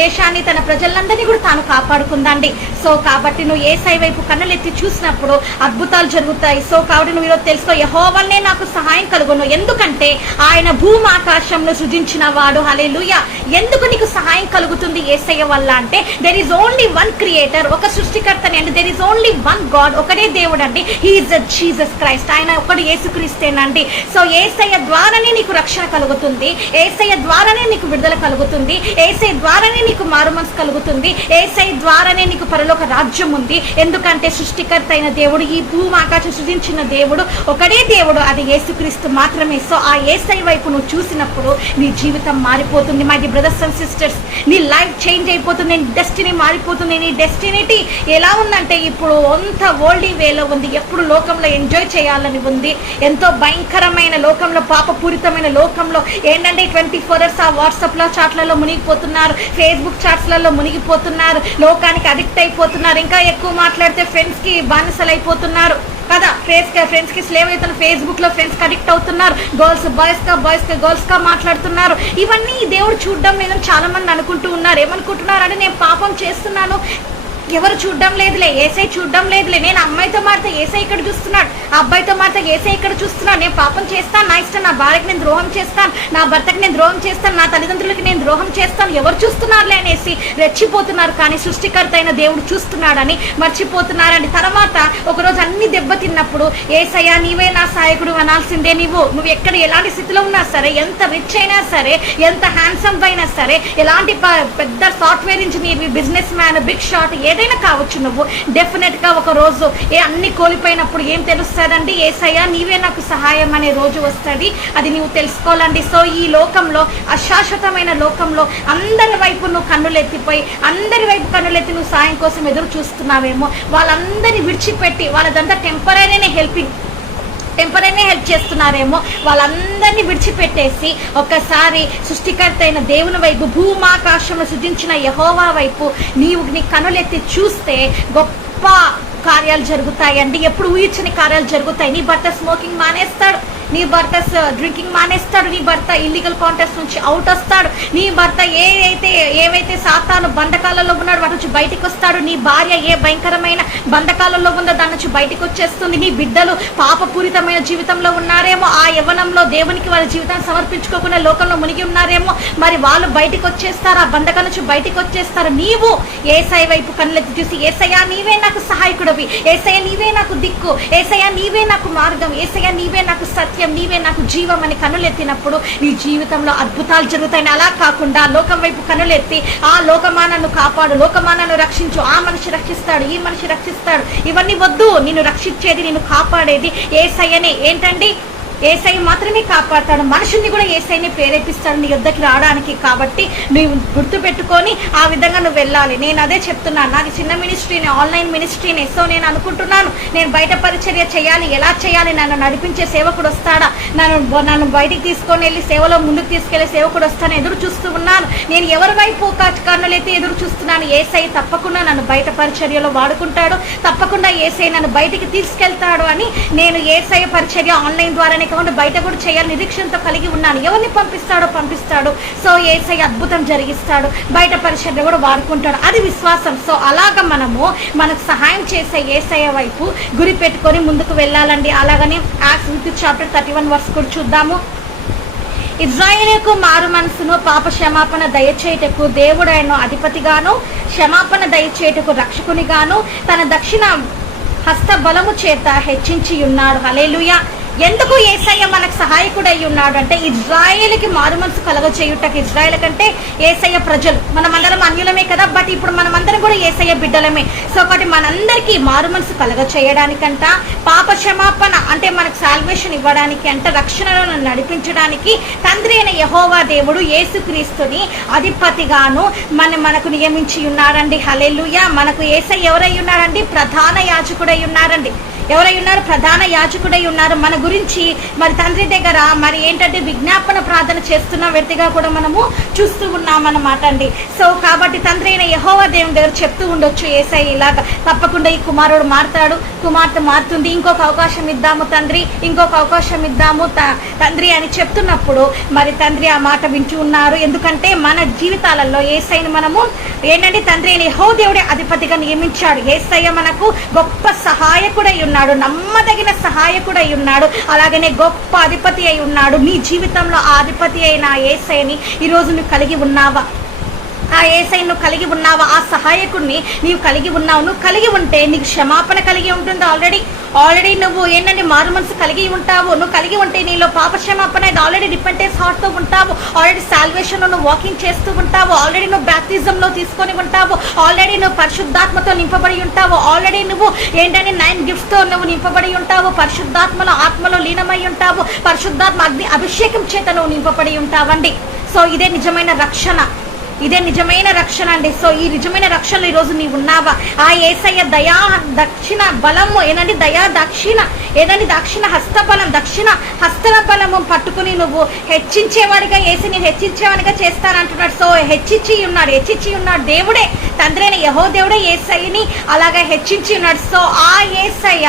దేశాన్ని, తన ప్రజలందరినీ కూడా తాను కాపాడుకుందండి. సో కాబట్టి నువ్వు యేసయ్య వైపు కన్నులెత్తి చూసినప్పుడు అద్భుతాలు జరుగుతాయి. సో కాబట్టి నువ్వు ఈరోజు తెలుసుకో, యెహోవానే నాకు సహాయం కలుగును, ఎందుకంటే ఆయన భూమి ఆకాశంను సృజించిన వాడు. హల్లెలూయా. ఎందుకు నీకు సహాయం కలుగుతుంది యేసయ్య వల్ల అంటే, there is only one creator, ఒక సృష్టికర్తని అండి. There is only one God, ఒకటే దేవుడు అండి. He is the Jesus Christ, ఆయన ఒకటి యేసుక్రీస్తేనండి. సో యేసయ్య ద్వారానే నీకు రక్షణ కలుగుతుంది, యేసయ్య ద్వారానే నీకు విడుదల కలుగుతుంది, యేసయ్య ద్వారానే నీకు మారుమనసు కలుగుతుంది, యేసయ్య ద్వారానే నీకు పరలోక రాజ్యం ఉంది. ఎందుకంటే సృష్టికర్త అయిన దేవుడు, ఈ భూమి ఆకాశం సృజించిన దేవుడు ఒకటే దేవుడు, అది యేసుక్రీస్తు మాత్రమే. సో ఆ యేసయ్య వైపు నువ్వు చూసినప్పుడు నీ జీవితం మారిపోతుంది. మై బ్రదర్స్ అండ్ సిస్టర్స్, నీ లైఫ్ చేంజ్ అయిపోతుంది, నీ డెస్టినీ మారిపోతుంది. నీ డెస్టినిటీ ఎలా ఉందంటే, ఇప్పుడు అంత వరల్డ్ వేలో ఉంది, ఎప్పుడు లోకంలో ఎంజాయ్ చేయాలని ఉంది, ఎంతో భయంకరమైన లోకంలో, పాపపూరితమైన లోకంలో ఏంటంటే 24 hours ఆ వాట్సాప్లో చాట్లలో మునిగిపోతున్నారు, ఫేస్బుక్ చాట్స్లలో మునిగిపోతున్నారు, లోకానికి అడిక్ట్ అయిపోతున్నారు, ఇంకా ఎక్కువ మాట్లాడితే ఫ్రెండ్స్కి బానిసలు అయిపోతున్నారు కదా, ఫ్రెండ్స్ కి స్లేవ్ అవుతున్న, ఫేస్బుక్ లో ఫ్రెండ్స్ కి అడిక్ట్ అవుతున్నారు, బాయ్స్ గా గర్ల్స్ గా మాట్లాడుతున్నారు. ఇవన్నీ దేవుడు చూడడం లేదని చాలా మంది అనుకుంటూ ఉన్నారు. ఏమనుకుంటున్నారు అంటే, నేను పాపం చేస్తున్నాను, ఎవరు చూడడం లేదులే, ఏసై చూడడం లేదులే, నేను అమ్మాయితో మారితే ఏసై ఇక్కడ చూస్తున్నాడు, ఆ అబ్బాయితో మారితే ఏసై ఇక్కడ చూస్తున్నాడు, నేను పాపం చేస్తాను, నా ఇష్టం, నా భార్యకి నేను ద్రోహం చేస్తాను, నా భర్తకి నేను ద్రోహం చేస్తాను, నా తల్లిదండ్రులకి నేను ద్రోహం చేస్తాను, ఎవరు చూస్తున్నారులే అనేసి రెచ్చిపోతున్నారు. కానీ సృష్టికర్త అయిన దేవుడు చూస్తున్నాడని మర్చిపోతున్నారని. తర్వాత ఒకరోజు అన్ని దెబ్బతిన్నప్పుడు ఏసయ్యా నీవే నా సహాయకుడు అనాల్సిందే. నువ్వు ఎక్కడ ఎలాంటి స్థితిలో ఉన్నా సరే, ఎంత రిచ్ అయినా సరే, ఎంత హ్యాండ్సమ్ అయినా సరే, ఎలాంటి పెద్ద software engineer, businessman, big shot ఏదైనా కావచ్చు, నువ్వు డెఫినెట్గా ఒక రోజు అన్ని కోల్పోయినప్పుడు ఏం తెలుస్తుందండి, ఏసయ్యా నీవే నాకు సహాయం అనే రోజు వస్తుంది. అది నువ్వు తెలుసుకోవాలండి. సో ఈ లోకంలో, అశాశ్వతమైన లోకంలో అందరి వైపు నువ్వు కన్నులెత్తిపోయి, అందరి వైపు కన్నులెత్తి నువ్వు సాయం కోసం ఎదురు చూస్తున్నావేమో, వాళ్ళందరినీ విడిచిపెట్టి, వాళ్ళదంతా టెంపరీ హెల్ప్ చేస్తున్నారేమో, వాళ్ళందరినీ విడిచిపెట్టేసి ఒక్కసారి సృష్టికర్త అయిన దేవుని వైపు, భూమాకాశంలో సృజించిన యెహోవా వైపు నీ కనులెత్తి చూస్తే గొప్ప కార్యాలు జరుగుతాయండి. ఎప్పుడు ఊహించని కార్యాలు జరుగుతాయి. నీ భర్త స్మోకింగ్ మానేస్తాడు, నీ భర్త డ్రింకింగ్ మానేస్తాడు, నీ భర్త ఇల్లీగల్ కాంటాక్ట్స్ నుంచి అవుట్ వస్తాడు, నీ భర్త ఏవైతే సాతాను బంధకాలలో ఉన్నాడు వాటి నుంచి బయటకు వస్తాడు, నీ భార్య ఏ భయంకరమైన బంధకాలలో ఉందో దాని నుంచి బయటకు వచ్చేస్తుంది, నీ బిడ్డలు పాపపూరితమైన జీవితంలో ఉన్నారేమో, ఆ యవ్వనంలో దేవునికి వాళ్ళ జీవితాన్ని సమర్పించుకోకుండా లోకంలో మునిగి ఉన్నారేమో, మరి వాళ్ళు బయటకు వచ్చేస్తారు, ఆ బంధకాల నుంచి బయటకు వచ్చేస్తారు. నీవు ఏసై వైపు కళ్ళెత్తి చూసి, ఏసయ్యా నీవే నాకు సహాయకుడివి, ఏసయ్య నీవే నాకు దిక్కు, ఏసయ్య నీవే నాకు మార్గం, ఏసయ్య నీవే నాకు సత్యం, నీవే నాకు జీవం అని కనులెత్తినప్పుడు నీ జీవితంలో అద్భుతాలు జరుగుతాయి. అలా కాకుండా లోకం వైపు కనులెత్తి, ఆ లోకమానను కాపాడు, లోకమానను రక్షించు, ఆ మనిషి రక్షిస్తాడు, ఈ మనిషి రక్షిస్తాడు, ఇవన్నీ వద్దు. నిన్ను రక్షించేది, నిన్ను కాపాడేది ఏసయ్యనే. ఏంటండి, ఏసై మాత్రమే కాపాడతాడు. మనుషుల్ని కూడా ఏసైని ప్రేరేపిస్తాడు నీ యొద్దకి రావడానికి. కాబట్టి నువ్వు గుర్తుపెట్టుకొని ఆ విధంగా నువ్వు వెళ్ళాలి. నేను అదే చెప్తున్నాను, నాకు చిన్న మినిస్ట్రీనే, ఆన్లైన్ మినిస్ట్రీనే. సో నేను అనుకుంటున్నాను, నేను బయట పరిచర్య చేయాలి, ఎలా చేయాలి, నన్ను నడిపించే సేవకుడు వస్తాడా, నన్ను బయటికి తీసుకొని వెళ్ళి సేవలో ముందుకు తీసుకెళ్లే సేవకుడు వస్తాను ఎదురు చూస్తూ ఉన్నాను. నేను ఎవరి వైపు కన్నులైతే ఎదురు చూస్తున్నాను. ఏసై తప్పకుండా నన్ను బయట పరిచర్యలో వాడుకుంటాడు, తప్పకుండా ఏసై నన్ను బయటికి తీసుకెళ్తాడు అని నేను ఏసై పరిచర్య ఆన్లైన్ ద్వారానే కాకుండా బయట కూడా చేయాలి నిరీక్షణతో కలిగి ఉన్నాను. ఎవరిని పంపిస్తాడు. సో ఏసై అద్భుతం జరిగిస్తాడు, బయట పరిచర్య కూడా వాడుకుంటాడు. అది విశ్వాసం. సో అలాగ మనకు సహాయం చేసే ఏసయ్య వైపు గురి పెట్టుకొని ముందుకు వెళ్ళాలండి. అలాగని యాక్ట్స్ చాప్టర్ 31 వర్స్ కూడా చూద్దాము. ఇజ్రాయేలుకు మారు మనసును, పాప క్షమాపణ దయచేయుటకు దేవుడు ఆయన అధిపతిగాను, క్షమాపణ దయచేయుటకు రక్షకునిగాను తన దక్షిణ హస్త బలము చేత హెచ్చించి ఉన్నాడు. హల్లెలూయా. ఎందుకు యేసయ్య మనకు సహాయకుడై ఉన్నాడు అంటే, ఇజ్రాయేలుకి మారు మనసు కలగచేయుటకు. ఇజ్రాయేల్ కంటే యేసయ్య ప్రజలు, మనమందరం అన్యులమే కదా, బట్ ఇప్పుడు మనమందరం కూడా యేసయ్య బిడ్డలమే. సో ఒకటి మనందరికీ మారు మనసు కలగచేయడానికంట, పాప క్షమాపణ అంటే మనకు సాల్వేషన్ ఇవ్వడానికి అంట, రక్షణను నడిపించడానికి తండ్రి అయిన యెహోవా దేవుడు యేసుక్రీస్తుని అధిపతిగాను మనకు నియమించి ఉన్నారండి. హల్లెలూయా. మనకు యేసయ్య ఎవరై ఉన్నారండి? ప్రధాన యాజకుడై ఉన్నారండి. ఎవరై ఉన్నారు? ప్రధాన యాజకుడై ఉన్నారు. మన గురించి మరి తండ్రి దగ్గర మరి ఏంటంటే విజ్ఞాపన ప్రార్థన చేస్తున్న వ్యక్తిగా కూడా మనము చూస్తూ ఉన్నామన్నమాట అండి. సో కాబట్టి తండ్రి అయిన యెహోవా దేవుని దగ్గర చెప్తూ ఉండొచ్చు, యేసయ్య ఇలాగ తప్పకుండా ఈ కుమారుడు మారుతాడు, కుమార్తె మారుతుంది, ఇంకొక అవకాశం ఇద్దాము తండ్రి, ఇంకొక అవకాశం ఇద్దాము తండ్రి అని చెప్తున్నప్పుడు మరి తండ్రి ఆ మాట వింటూ ఉన్నారు. ఎందుకంటే మన జీవితాలలో యేసయ్యను మనము ఏంటంటే తండ్రి అయిన యెహోవా దేవుడే అధిపతిగా నియమించాడు. యేసయ్య మనకు గొప్ప సహాయకుడై ఉన్నాడు, నమ్మదగిన సహాయకుడై ఉన్నాడు, అలాగనే గొప్ప అధిపతి అయి ఉన్నాడు. నీ జీవితంలో ఆ అధిపతి అయిన యేసయ్యని ఈరోజు నువ్వు కలిగి ఉన్నావా? ఆ యేసయ్యను కలిగి ఉన్నావా? ఆ సహాయకుడిని నీవు కలిగి ఉన్నావు. నువ్వు కలిగి ఉంటే నీకు క్షమాపణ కలిగి ఉంటుంది. ఆల్రెడీ నువ్వు ఏంటంటే మారు మనసు కలిగి ఉంటావు. నువ్వు కలిగి ఉంటే నీలో పాప క్షమాపణ ఆల్రెడీ రిపెంటెన్స్ హార్ట్తో ఉంటావు. ఆల్రెడీ సాల్వేషన్ నువ్వు వాకింగ్ చేస్తూ ఉంటావు. ఆల్రెడీ నువ్వు బ్యాప్టిజంలో తీసుకొని ఉంటావు. ఆల్రెడీ నువ్వు పరిశుద్ధాత్మతో నింపబడి ఉంటావు. ఆల్రెడీ నువ్వు ఏంటంటే 9 గిఫ్ట్తో నువ్వు నింపబడి ఉంటావు. పరిశుద్ధాత్మలో ఆత్మలో లీనమై ఉంటావు. పరిశుద్ధాత్మ అగ్ని అభిషేకం చేత నువ్వు నింపబడి ఉంటావండి. సో ఇదే నిజమైన రక్షణ, ఇదే నిజమైన రక్షణ అండి. సో ఈ నిజమైన రక్షణలో ఈరోజు నీవు ఉన్నావా? ఆ యేసయ్య దయా దక్షిణ బలము ఏనండి, దయా దక్షిణ ఏదండి, దక్షిణ హస్తబలం, దక్షిణ హస్తల బలము పట్టుకుని నువ్వు హెచ్చించేవాడిగా, యేసు నేను హెచ్చించేవాడిగా చేస్తానంటున్నాడు. సో హెచ్చించి ఉన్నాడు దేవుడే, తండ్రి అయిన యెహోవా దేవుడే యేసయ్యని అలాగా హెచ్చించి ఉన్నాడు. సో ఆ యేసయ్య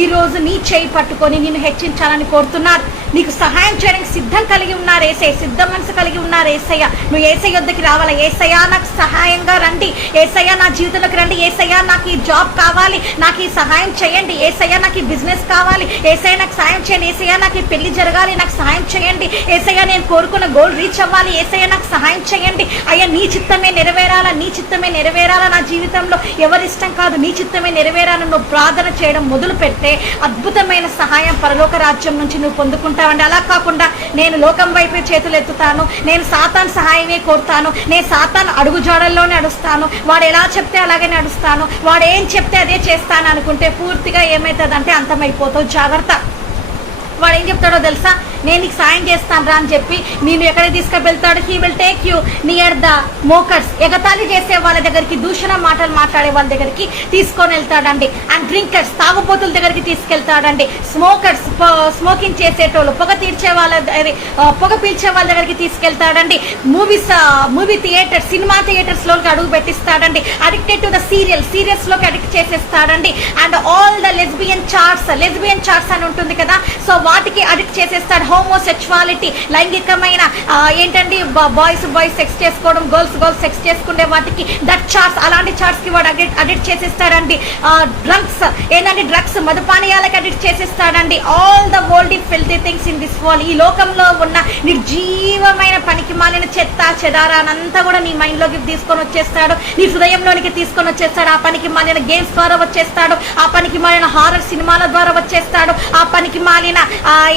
ఈరోజు నీ చేయి పట్టుకొని నిన్ను హెచ్చించాలని కోరుతున్నారు. నీకు సహాయం చేయడానికి సిద్ధం కలిగి ఉన్నారు యేసయ్య, సిద్ధ మనసు కలిగి ఉన్నారు యేసయ్య. నువ్వు యేసయ్య వద్దకి రావాలి. చెప్పుకోవాలి, ఏసయ్యా నాకు సహాయంగా రండి, ఏసయ్యా నా జీవితంలోకి రండి, ఏసయ్యా నాకు ఈ జాబ్ కావాలి, నాకు ఈ సహాయం చేయండి, ఏసయ్యా నాకు ఈ బిజినెస్ కావాలి, ఏసయ్యా నాకు సహాయం చేయండి, ఏసయ్యా నాకు ఈ పెళ్లి జరగాలి, నాకు సహాయం చేయండి, ఏసయ్యా నేను కోరుకున్న గోల్ రీచ్ అవ్వాలి, ఏసయ్యా నాకు సహాయం చేయండి, అయ్యా నీ చిత్తమే నెరవేరాలా, నీ చిత్తమే నెరవేరాలా నా జీవితంలో, ఎవరిష్టం కాదు నీ చిత్తమే నెరవేరాలని నువ్వు ప్రార్థన చేయడం మొదలు పెడితే అద్భుతమైన సహాయం పరలోక రాజ్యం నుంచి నువ్వు పొందుకుంటావండి. అలా కాకుండా నేను లోకం వైపే చేతులు ఎత్తుతాను, నేను సాతాను సహాయమే కోరుతాను, నేను సాతాను అడుగుజాడల్లోనే నడుస్తాను, వాడు ఎలా చెప్తే అలాగే నడుస్తాను, వాడు ఏం చెప్తే అదే చేస్తాను అనుకుంటే పూర్తిగా ఏమవుతుందంటే అంతమైపోతావు. జాగ్రత్త. వాడు ఏం చెప్తాడో తెలుసా, నేను నీకు సాయం చేస్తాను రా అని చెప్పి నేను ఎక్కడికి తీసుకువెళ్తాడు, he will take you near the mockers, ఎగతాళి చేసే వాళ్ళ దగ్గరికి, దూషణ మాటలు మాట్లాడే వాళ్ళ దగ్గరికి తీసుకొని వెళ్తాడండి. అండ్ డ్రింకర్స్, తాగుబోతుల దగ్గరికి తీసుకెళ్తాడండి. స్మోకర్స్, స్మోకింగ్ చేసేటోళ్ళు, పొగ తీర్చే వాళ్ళ పొగ పీల్చే వాళ్ళ దగ్గరికి తీసుకెళ్తాడండి. మూవీ థియేటర్స్, సినిమా థియేటర్స్ లోకి అడుగు పెట్టిస్తాడండి. అడిక్టెడ్ టు ద సీరియల్స్ లోకి అడిక్ట్ చేసేస్తాడండి. And all the lesbian charts అని ఉంటుంది కదా, సో వాటికి అడిక్ట్ చేసేస్తాడు. హోమోసెక్చువాలిటీ, లైంగికమైన ఏంటండి బాయ్స్ సెక్స్ చేసుకోవడం, గర్ల్స్ సెక్స్ చేసుకునే వాటికి దట్ చార్ట్స్, అలాంటి చార్ట్స్ కి వాడు అడిక్ట్ చేసేస్తాడండి. డ్రగ్స్ ఏంటంటే డ్రగ్స్, మధుపానీయాలకు అడిక్ట్ చేసేస్తాడండి. All the world filthy things in this world, ఈ లోకంలో ఉన్న నిర్జీవమైన పనికి మాలిన చెత్త చెదారానంతా కూడా నీ మైండ్ లోకి తీసుకొని వచ్చేస్తాడు, నీ హృదయంలోనికి తీసుకొని వచ్చేస్తాడు. ఆ పనికి మాలిన గేమ్స్ ద్వారా వచ్చేస్తాడు, ఆ పనికి మాలిన హారర్ సినిమాల ద్వారా వచ్చేస్తాడు, ఆ పనికి మాలిన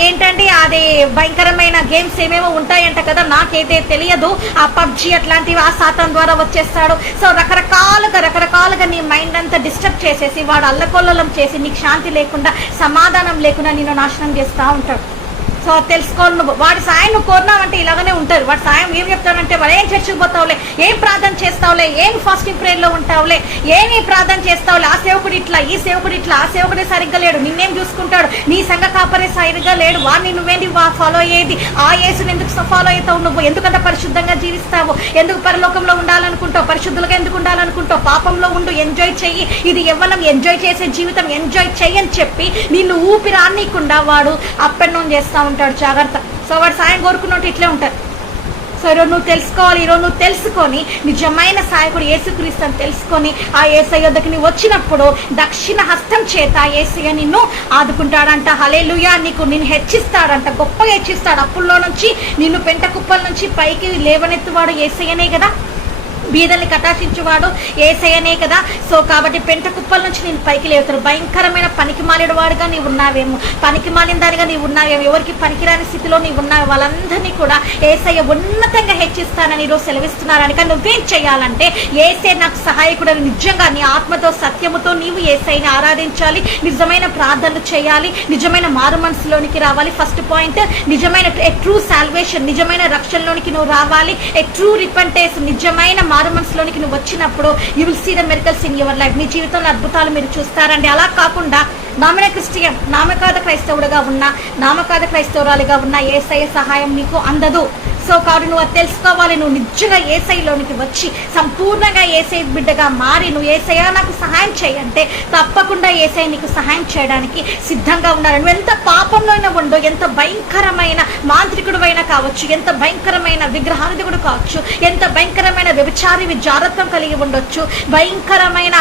ఏంటండి అది భయంకరమైన గేమ్స్ ఏమేమో ఉంటాయంట కదా, నాకైతే తెలియదు, ఆ పబ్జి అట్లాంటివి ఆ సాతాన్ ద్వారా వచ్చేస్తాడు. సో రకరకాలుగా నీ మైండ్ అంతా డిస్టర్బ్ చేసేసి వాడు అల్లకొల్లలం చేసి నీకు శాంతి లేకుండా, సమాధానం లేకుండా నిన్ను నాశనం చేస్తూ ఉంటాడు. సో తెలుసుకోవాలి, నువ్వు వాడి సాయం నువ్వు కోరినావంటే ఇలాగనే ఉంటారు. వాడి సాయం ఏం చెప్తాడంటే, వాడు ఏం చర్చకు పోతావులే, ఏం ప్రార్థన చేస్తావులే, ఏం ఫాస్టింగ్ ప్రేయర్లో ఉంటావులే, ఏమి ప్రార్థన చేస్తావులే, ఆ సేవకుడు ఇట్లా, ఈ సేవకుడు ఇట్లా, ఆ సేవకుడే సరిగ్గా లేడు, నిన్నేం చూసుకుంటాడు, నీ సంఘ కాపరే సరిగ్గా లేడు, వాడిని నువ్వేంటి ఫాలో అయ్యేది, ఆ యేసుని ఎందుకు ఫాలో అవుతావు, నువ్వు ఎందుకంటే పరిశుద్ధంగా జీవిస్తావు, ఎందుకు పరలోకంలో ఉండాలనుకుంటావు, పరిశుద్ధులుగా ఎందుకు ఉండాలనుకుంటావు, పాపంలో ఉండు, ఎంజాయ్ చెయ్యి, ఇది ఎవ్వరం ఎంజాయ్ చేసే జీవితం, ఎంజాయ్ చెయ్యని చెప్పి నిన్ను ఊపిరానికుండా వాడు అప్ అండ్ డౌన్ చేస్తా ఉంటాడు. జాగ్రత్త. సో వాడు సాయం కోరుకున్నట్టు ఇట్లే ఉంటారు. సో ఈరోజు నువ్వు తెలుసుకోవాలి, ఈరోజు నువ్వు తెలుసుకొని నిజమైన సాయకుడు యేసుక్రీస్తు అని తెలుసుకొని ఆ యేసయ్య వద్దకు నువ్వు వచ్చినప్పుడు దక్షిణ హస్తం చేత యేసయ్య నిన్ను ఆదుకుంటాడంట. హల్లెలూయా. నిన్ను హెచ్చిస్తాడంట, గొప్పగా హెచ్చిస్తాడు. అప్పుల్లో నుంచి నిన్ను పెంట కుప్పల నుంచి పైకి లేవనెత్తువాడు యేసయ్యనే కదా, బీదల్ని కటాక్షించువాడు యేసయ్యనే కదా. సో కాబట్టి పెంట కుప్పల నుంచి నేను పైకి లేవుతాడు. భయంకరమైన పనికి మాలిన వాడుగా నీవు ఉన్నావేమో, పనికి మాలిన దానిగా నీవు ఉన్నావేమో, ఎవరికి పనికిరాని స్థితిలో నీవు ఉన్నావు, వాళ్ళందరినీ కూడా యేసయ్య ఉన్నతంగా హెచ్చిస్తానని ఈరోజు సెలవిస్తున్నారని. కానీ నువ్వేం చేయాలంటే, యేసే నాకు సహాయకుడు నిజంగా నీ ఆత్మతో సత్యముతో నీవు యేసయ్యని ఆరాధించాలి, నిజమైన ప్రార్థనలు చేయాలి, నిజమైన మారు మనసులోనికి రావాలి. ఫస్ట్ పాయింట్, నిజమైన ట్రూ సాల్వేషన్, నిజమైన రక్షణలోనికి నువ్వు రావాలి. ట్రూ రిపెంటెన్స్, నిజమైన మారు మనసులోనికి నువ్వు వచ్చినప్పుడు you will see the miracles in your life. నీ జీవితంలో అద్భుతాలు మీరు చూస్తారండి. అలా కాకుండా నామకాద క్రైస్తవుడిగా ఉన్నా, నామకాద క్రైస్తవురాలిగా ఉన్నా యేసయ్య సహాయం నీకు అందదు. సో కాబట్టి నువ్వు అది తెలుసుకోవాలి. నువ్వు నిజంగా యేసయ్యలోనికి వచ్చి సంపూర్ణంగా యేసయ్య బిడ్డగా మారి నువ్వు యేసయ్య నాకు సహాయం చేయంటే తప్పకుండా యేసయ్య నీకు సహాయం చేయడానికి సిద్ధంగా ఉండాలి. నువ్వు ఎంత పాపంలో అయినా ఉండో, ఎంత భయంకరమైన మాంత్రికుడు అయినా కావచ్చు, ఎంత భయంకరమైన విగ్రహాధికుడు కావచ్చు, ఎంత భయంకరమైన వ్యభిచారి జాగ్రత్తం కలిగి ఉండొచ్చు, భయంకరమైన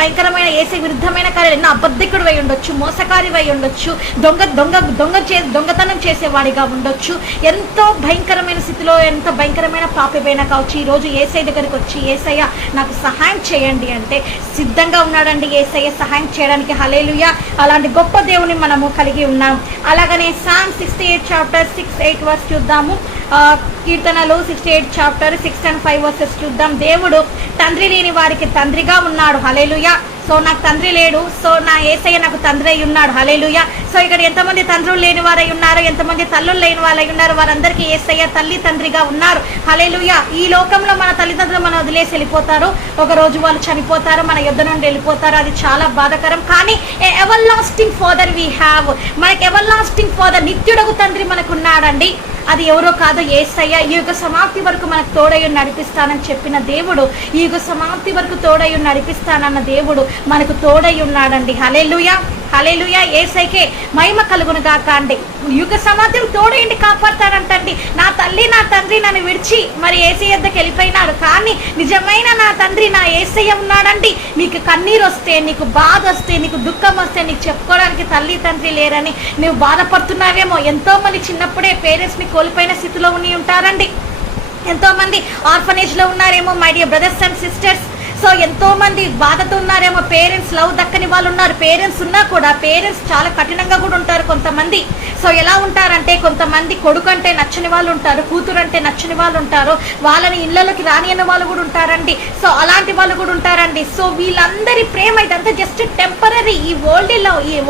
భయంకరమైన యేసయ్య విరుద్ధమైన కార్యాలు ఎన్నో అబద్ధికుడు అయి ఉండొచ్చు, మోసకారి అయి ఉండొచ్చు, దొంగతనం చేసేవాడిగా ఉండొచ్చు, ఎంతో భయంకరమైన స్థితిలో, ఎంత భయంకరమైన పాపమైనా కావచ్చు, ఈ రోజు యేసయ్య దగ్గరికి వచ్చి యేసయ్య నాకు సహాయం చేయండి అంటే సిద్ధంగా ఉన్నాడండి యేసయ్య సహాయం చేయడానికి. హల్లెలూయా. అలాంటి గొప్ప దేవుని మనము కలిగి ఉన్నాం. అలాగనే సామ్ 68 చాప్టర్ 6-8 వర్స్ చూద్దాము. కీర్తనలు 68 చాప్టర్ 6 and 5 వర్సెస్ చూద్దాం. దేవుడు తండ్రి లేని వారికి తండ్రిగా ఉన్నాడు. హల్లెలూయా. సో నాకు తండ్రి లేడు, సో నా యేసయ్య నాకు తండ్రి అయి ఉన్నాడు. హల్లెలూయా. సో ఇక్కడ ఎంతమంది తండ్రులు లేని వారై ఉన్నారు, ఎంతమంది తల్లులు లేని వాళ్ళై ఉన్నారు, వారందరికీ యేసయ్య తల్లి తండ్రిగా ఉన్నారు. హల్లెలూయా. ఈ లోకంలో మన తల్లిదండ్రులు మనం వదిలేసి వెళ్ళిపోతారు, ఒక రోజు వాళ్ళు చనిపోతారు, మన యుద్ధ నుండి వెళ్ళిపోతారు, అది చాలా బాధాకరం. కానీ ever lasting father we have, మనకి ఎవర్ లాస్టింగ్ ఫాదర్, నిత్యుడగు తండ్రి మనకు ఉన్నాడండి. అది ఎవరో కాదు, యేసయ్య. ఈ యుగ సమాప్తి వరకు మనకు తోడయ్యి నడిపిస్తానని చెప్పిన దేవుడు, ఈ యుగ సమాప్తి వరకు తోడయ్యి నడిపిస్తానన్న దేవుడు మనకు తోడై ఉన్నాడండి. హల్లెలూయా. హల్లెలూయా. యేసయ్యకే మహిమ కలుగును గాక అండి. యుగ సమాధిని తోడేంటి కాపాడతారంటండి. నా తల్లి నా తండ్రి నన్ను విడిచి మరి యేసయ్య వద్దకు వెళ్ళిపోయినారు, కానీ నిజమైన నా తండ్రి నా యేసయ్య ఉన్నాడండి. నీకు కన్నీరు వస్తే, నీకు బాధ వస్తే, నీకు దుఃఖం వస్తే, నీకు చెప్పుకోవడానికి తల్లి తండ్రి లేరని నువ్వు బాధపడుతున్నావేమో. ఎంతో మంది చిన్నప్పుడే పేరెంట్స్ని కోల్పోయిన స్థితిలో ఉండి ఉంటారండి. ఎంతో మంది ఆర్ఫనేజ్ లో ఉన్నారేమో my dear brothers and sisters. So ఎంతో మంది బాధతో ఉన్నారేమో, పేరెంట్స్ లవ్ దక్కని వాళ్ళు ఉన్నారు. పేరెంట్స్ ఉన్నా కూడా పేరెంట్స్ చాలా కఠినంగా కూడా ఉంటారు కొంతమంది. సో ఎలా ఉంటారంటే, కొంతమంది కొడుకు అంటే నచ్చని వాళ్ళు ఉంటారు, కూతురు అంటే నచ్చని వాళ్ళు ఉంటారు, వాళ్ళని ఇళ్లలోకి రానియని వాళ్ళు కూడా ఉంటారండి. సో అలాంటి వాళ్ళు కూడా ఉంటారండి. సో వీళ్ళందరి ప్రేమ ఇదంతా జస్ట్ టెంపరీ. ఈ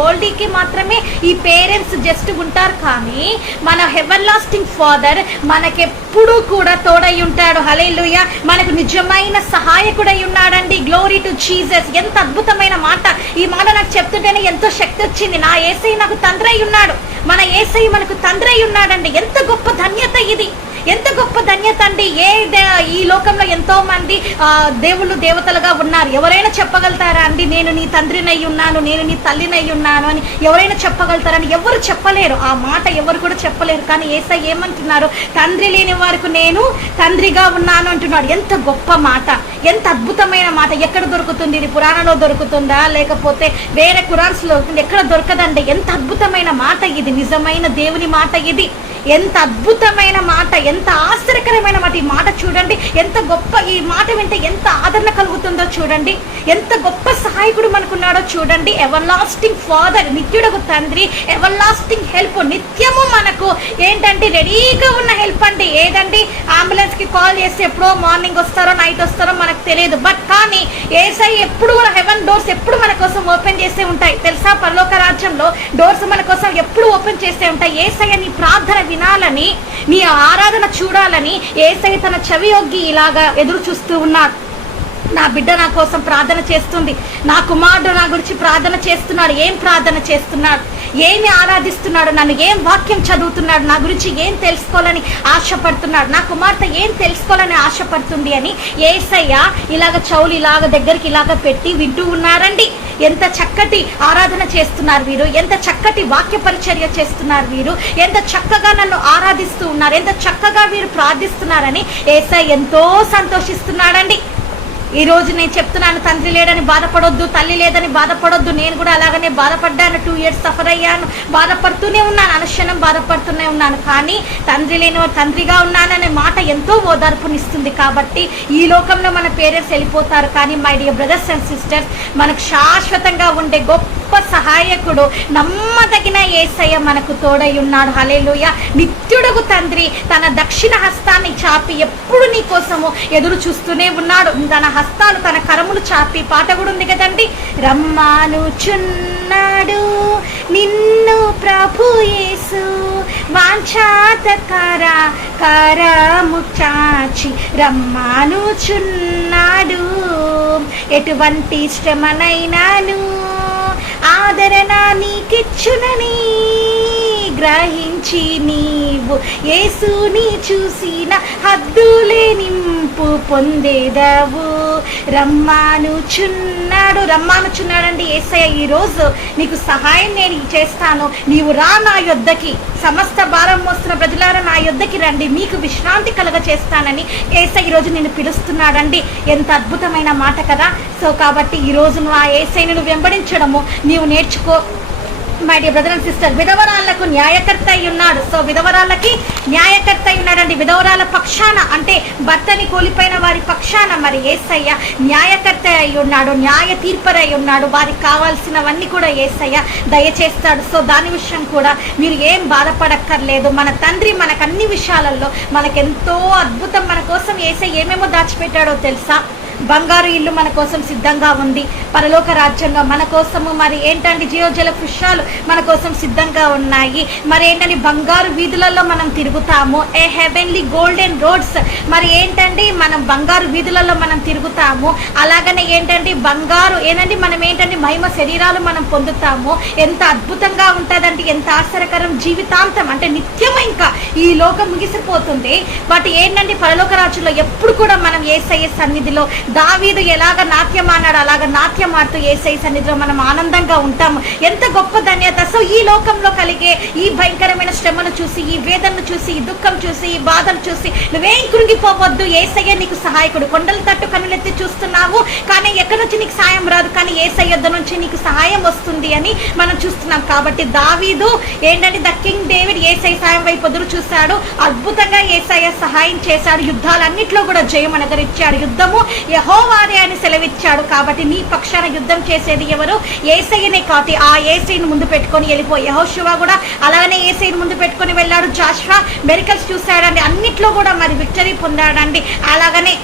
వరల్డ్కి మాత్రమే ఈ పేరెంట్స్ జస్ట్ ఉంటారు, కానీ మన ఎవర్ లాస్టింగ్ ఫాదర్ మనకెప్పుడు కూడా తోడై ఉంటాడు. హల్లెలూయా. మనకు నిజమైన సహాయకుడై ఉన్నాడండి. Glory to Jesus. ఎంత అద్భుతమైన మాట. ఈ మాట నాకు చెప్తుంటేనే ఎంతో శక్తి వచ్చింది. నా యేసయ్య నాకు తండ్రి అయి ఉన్నాడు, మన యేసయ్య మనకు తండ్రి అయి ఉన్నాడండి. ఎంత గొప్ప ధన్యత ఇది, ఎంత గొప్ప ధన్యత అండి. ఈ లోకంలో ఎంతో మంది దేవుళ్ళు దేవతలుగా ఉన్నారు. ఎవరైనా చెప్పగలుగుతారా అండి, నేను నీ తండ్రినై ఉన్నాను, నేను నీ తల్లినై ఉన్నాను అని ఎవరైనా చెప్పగలుగుతారని? ఎవరు చెప్పలేరు. ఆ మాట ఎవరు కూడా చెప్పలేరు. కానీ యేసయ్య ఏమంటున్నారు? తండ్రి లేని వారికి నేను తండ్రిగా ఉన్నాను అంటున్నాడు. ఎంత గొప్ప మాట, ఎంత అద్భుతమైన మాట. ఎక్కడ దొరుకుతుంది ఇది? పురాణంలో దొరుకుతుందా, లేకపోతే వేరే ఖురాన్స్లో ఎక్కడ దొరకదండి. ఎంత అద్భుతమైన మాట ఇది, నిజమైన దేవుని మాట ఇది. ఎంత అద్భుతమైన మాట, ఎంత ఆశ్చర్యకరమైన మాట. ఈ మాట చూడండి, ఎంత గొప్ప. ఈ మాట వింటే ఎంత ఆదరణ కలుగుతుందో చూడండి, ఎంత గొప్ప సహాయకుడు మనకున్నాడో చూడండి. ఎవర్ లాస్టింగ్ ఫాదర్, నిత్యుడకు తండ్రి, ఎవర్ లాస్టింగ్ హెల్ప్, నిత్యము మనకు ఏంటంటే రెడీగా ఉన్న హెల్ప్ అండి. ఏదండి, అంబులెన్స్ కి కాల్ చేస్తే ఎప్పుడో మార్నింగ్ వస్తారో నైట్ వస్తారో మనకు తెలియదు, బట్ కానీ యేసయ్య ఎప్పుడు కూడా హెవెన్ డోర్స్ ఎప్పుడు మన కోసం ఓపెన్ చేస్తే ఉంటాయి. తెలుసా, పరలోక రాజ్యంలో డోర్స్ మన కోసం ఎప్పుడు ఓపెన్ చేస్తే ఉంటాయి. యేసయ్య నీ ప్రార్థన వినాలని, నీ ఆరాధన చూడాలని యేసయ్య తన చెవియొగ్గి ఇలాగా ఎదురు చూస్తూ ఉన్నాడు. నా బిడ్డ నా కోసం ప్రార్థన చేస్తుంది, నా కుమారుడు నా గురించి ప్రార్థన చేస్తున్నాడు. ఏం ప్రార్థన చేస్తున్నాడు, ఏమి ఆరాధిస్తున్నాడు, నన్ను ఏం వాక్యం చదువుతున్నాడు, నా గురించి ఏం తెలుసుకోవాలని ఆశపడుతున్నాడు, నా కుమార్తె ఏం తెలుసుకోవాలని ఆశపడుతుంది అని యేసయ్య ఇలాగ చౌలు ఇలాగ దగ్గరికి ఇలాగ పెట్టి వింటూ ఉన్నారండి. ఎంత చక్కటి ఆరాధన చేస్తున్నారు వీరు, ఎంత చక్కటి వాక్య పరిచర్య చేస్తున్నారు వీరు, ఎంత చక్కగా నన్ను ఆరాధిస్తూ ఉన్నారు, ఎంత చక్కగా వీరు ప్రార్థిస్తున్నారని యేసయ్య ఎంతో సంతోషిస్తున్నాడండి. ఈ రోజు నేను చెప్తున్నాను, తండ్రి లేడని బాధపడొద్దు, తల్లి లేదని బాధపడొద్దు. నేను కూడా అలాగనే బాధపడ్డాను, 2 years సఫర్ అయ్యాను, బాధపడుతూనే ఉన్నాను, అనుక్షణం బాధపడుతూనే ఉన్నాను. కానీ తండ్రి లేని తండ్రిగా ఉన్నాననే మాట ఎంతో ఓదార్పునిస్తుంది. కాబట్టి ఈ లోకంలో మన పేరెంట్స్ వెళ్ళిపోతారు, కానీ my dear brothers and sisters, మనకు శాశ్వతంగా ఉండే గొప్ప సహాయకుడు నమ్మదగిన యేసయ్య మనకు తోడై ఉన్నాడు. హల్లెలూయా. నిత్యుడగు తండ్రి తన దక్షిణ హస్తాన్ని చాపి ఎప్పుడు నీ కోసము ఎదురు చూస్తూనే ఉన్నాడు. తన హస్తాలు, తన కరములు చాపి, పాట కూడా ఉంది కదండి, రమ్మానుచున్నాడు నిన్ను ప్రభు యేసు, వాంఛాతకర కరము చాచి రమ్మానుచున్నాడు. ఎటువంటి శ్రమనైనాను ఆదరణ నీకిచ్చునని గ్రహించి నీవు యేసుని చూసిన హద్దులే నింపు పొందేదవు. రమ్మానుచున్నాడండి యేసయ్య. ఈరోజు నీకు సహాయం నేను చేస్తాను, నీవు రా నా యొద్దకి, సమస్త భారం మోస్తున్న ప్రజలారా నా యొద్దకి రండి, మీకు విశ్రాంతి కలుగ చేస్తానని యేసయ్య ఈరోజు నేను పిలుస్తున్నాడండి. ఎంత అద్భుతమైన మాట కదా. సో కాబట్టి ఈరోజు నువ్వు ఆ యేసయ్యను నువ్వు వెంబడించడము నీవు నేర్చుకో. My dear brother and sister, విధవరాళ్లకు న్యాయకర్త అయి ఉన్నాడు. సో విధవరాళ్ళకి న్యాయకర్త అయి ఉన్నాడండి. విధవరాల పక్షాన, అంటే భర్తని కోల్పోయిన వారి పక్షాన మరి యేసయ్య న్యాయకర్త అయి ఉన్నాడు, న్యాయ తీర్పరి అయి ఉన్నాడు. వారికి కావాల్సినవన్నీ కూడా యేసయ్య దయచేస్తాడు. సో దాని విషయం కూడా మీరు ఏం బాధపడక్కర్లేదు. మన తండ్రి మనకు అన్ని విషయాలలో మనకెంతో అద్భుతం. మన కోసం యేసయ్య ఏమేమో దాచిపెట్టాడో తెలుసా? బంగారు ఇల్లు మన కోసం సిద్ధంగా ఉంది, పరలోక రాజ్యంలో మన కోసము మరి ఏంటంటే జీవజల వృక్షాలు మన కోసం సిద్ధంగా ఉన్నాయి. మరి ఏంటంటే బంగారు వీధులలో మనం తిరుగుతాము, ఏ హెవెన్లీ గోల్డెన్ రోడ్స్. మరి ఏంటంటే మనం బంగారు వీధులలో మనం తిరుగుతాము. అలాగనే ఏంటంటే బంగారు ఏంటంటే మనం ఏంటంటే మహిమ శరీరాలు మనం పొందుతాము. ఎంత అద్భుతంగా ఉంటుందంటే, ఎంత ఆశ్చర్యకరం. జీవితాంతం అంటే నిత్యం ఇంకా ఈ లోకం ముగిసిపోతుంది, బట్ ఏంటంటే పరలోక రాజ్యంలో ఎప్పుడు కూడా మనం యేసయ్య సన్నిధిలో దావీదు ఎలాగ నాట్యం ఆడాడు అలాగ నాట్యం ఆడుతూ యేసయ్య సన్నిధిలో మనం ఆనందంగా ఉంటాము. ఎంత గొప్ప ధన్యత. సో ఈ లోకంలో కలిగే ఈ భయంకరమైన శ్రమను చూసి, ఈ వేదనను చూసి, ఈ దుఃఖం చూసి, ఈ బాధను చూసి నువ్వేం కృంగిపోవద్దు. యేసయ్య నీకు సహాయకుడు. కొండల తట్టు కన్నులెత్తి చూస్తున్నావు కానీ ఎక్కడి నుంచి నీకు సాయం రాదు, కానీ యేసయ్య యొద్ద నుంచి నీకు సహాయం వస్తుంది అని మనం చూస్తున్నాం. కాబట్టి దావీదు ఏంటంటే ద కింగ్ డేవిడ్ యేసయ్య సాయం వైపు ఎదురు చూశాడు. అద్భుతంగా యేసయ్య సహాయం చేశాడు. యుద్ధాలన్నింటిలో కూడా జయం అనుగ్రహించాడు. యుద్ధము యెహోవాదే అని సెలవిచ్చాడు. కాబట్టి నీ పక్షాన యుద్ధం చేసేది ఎవరు? యేసయ్యనే. కాబట్టి ఆ యేసయ్యను ముందు పెట్టుకొని వెళ్ళిపో. యెహోషువ కూడా అలాగనే యేసయ్యను ముందు పెట్టుకొని వెళ్ళాడు. జాషువా మెరికల్స్ చూశాడండి, అన్నిట్లో కూడా మరి విక్టరీ పొందాడండి. అలాగనే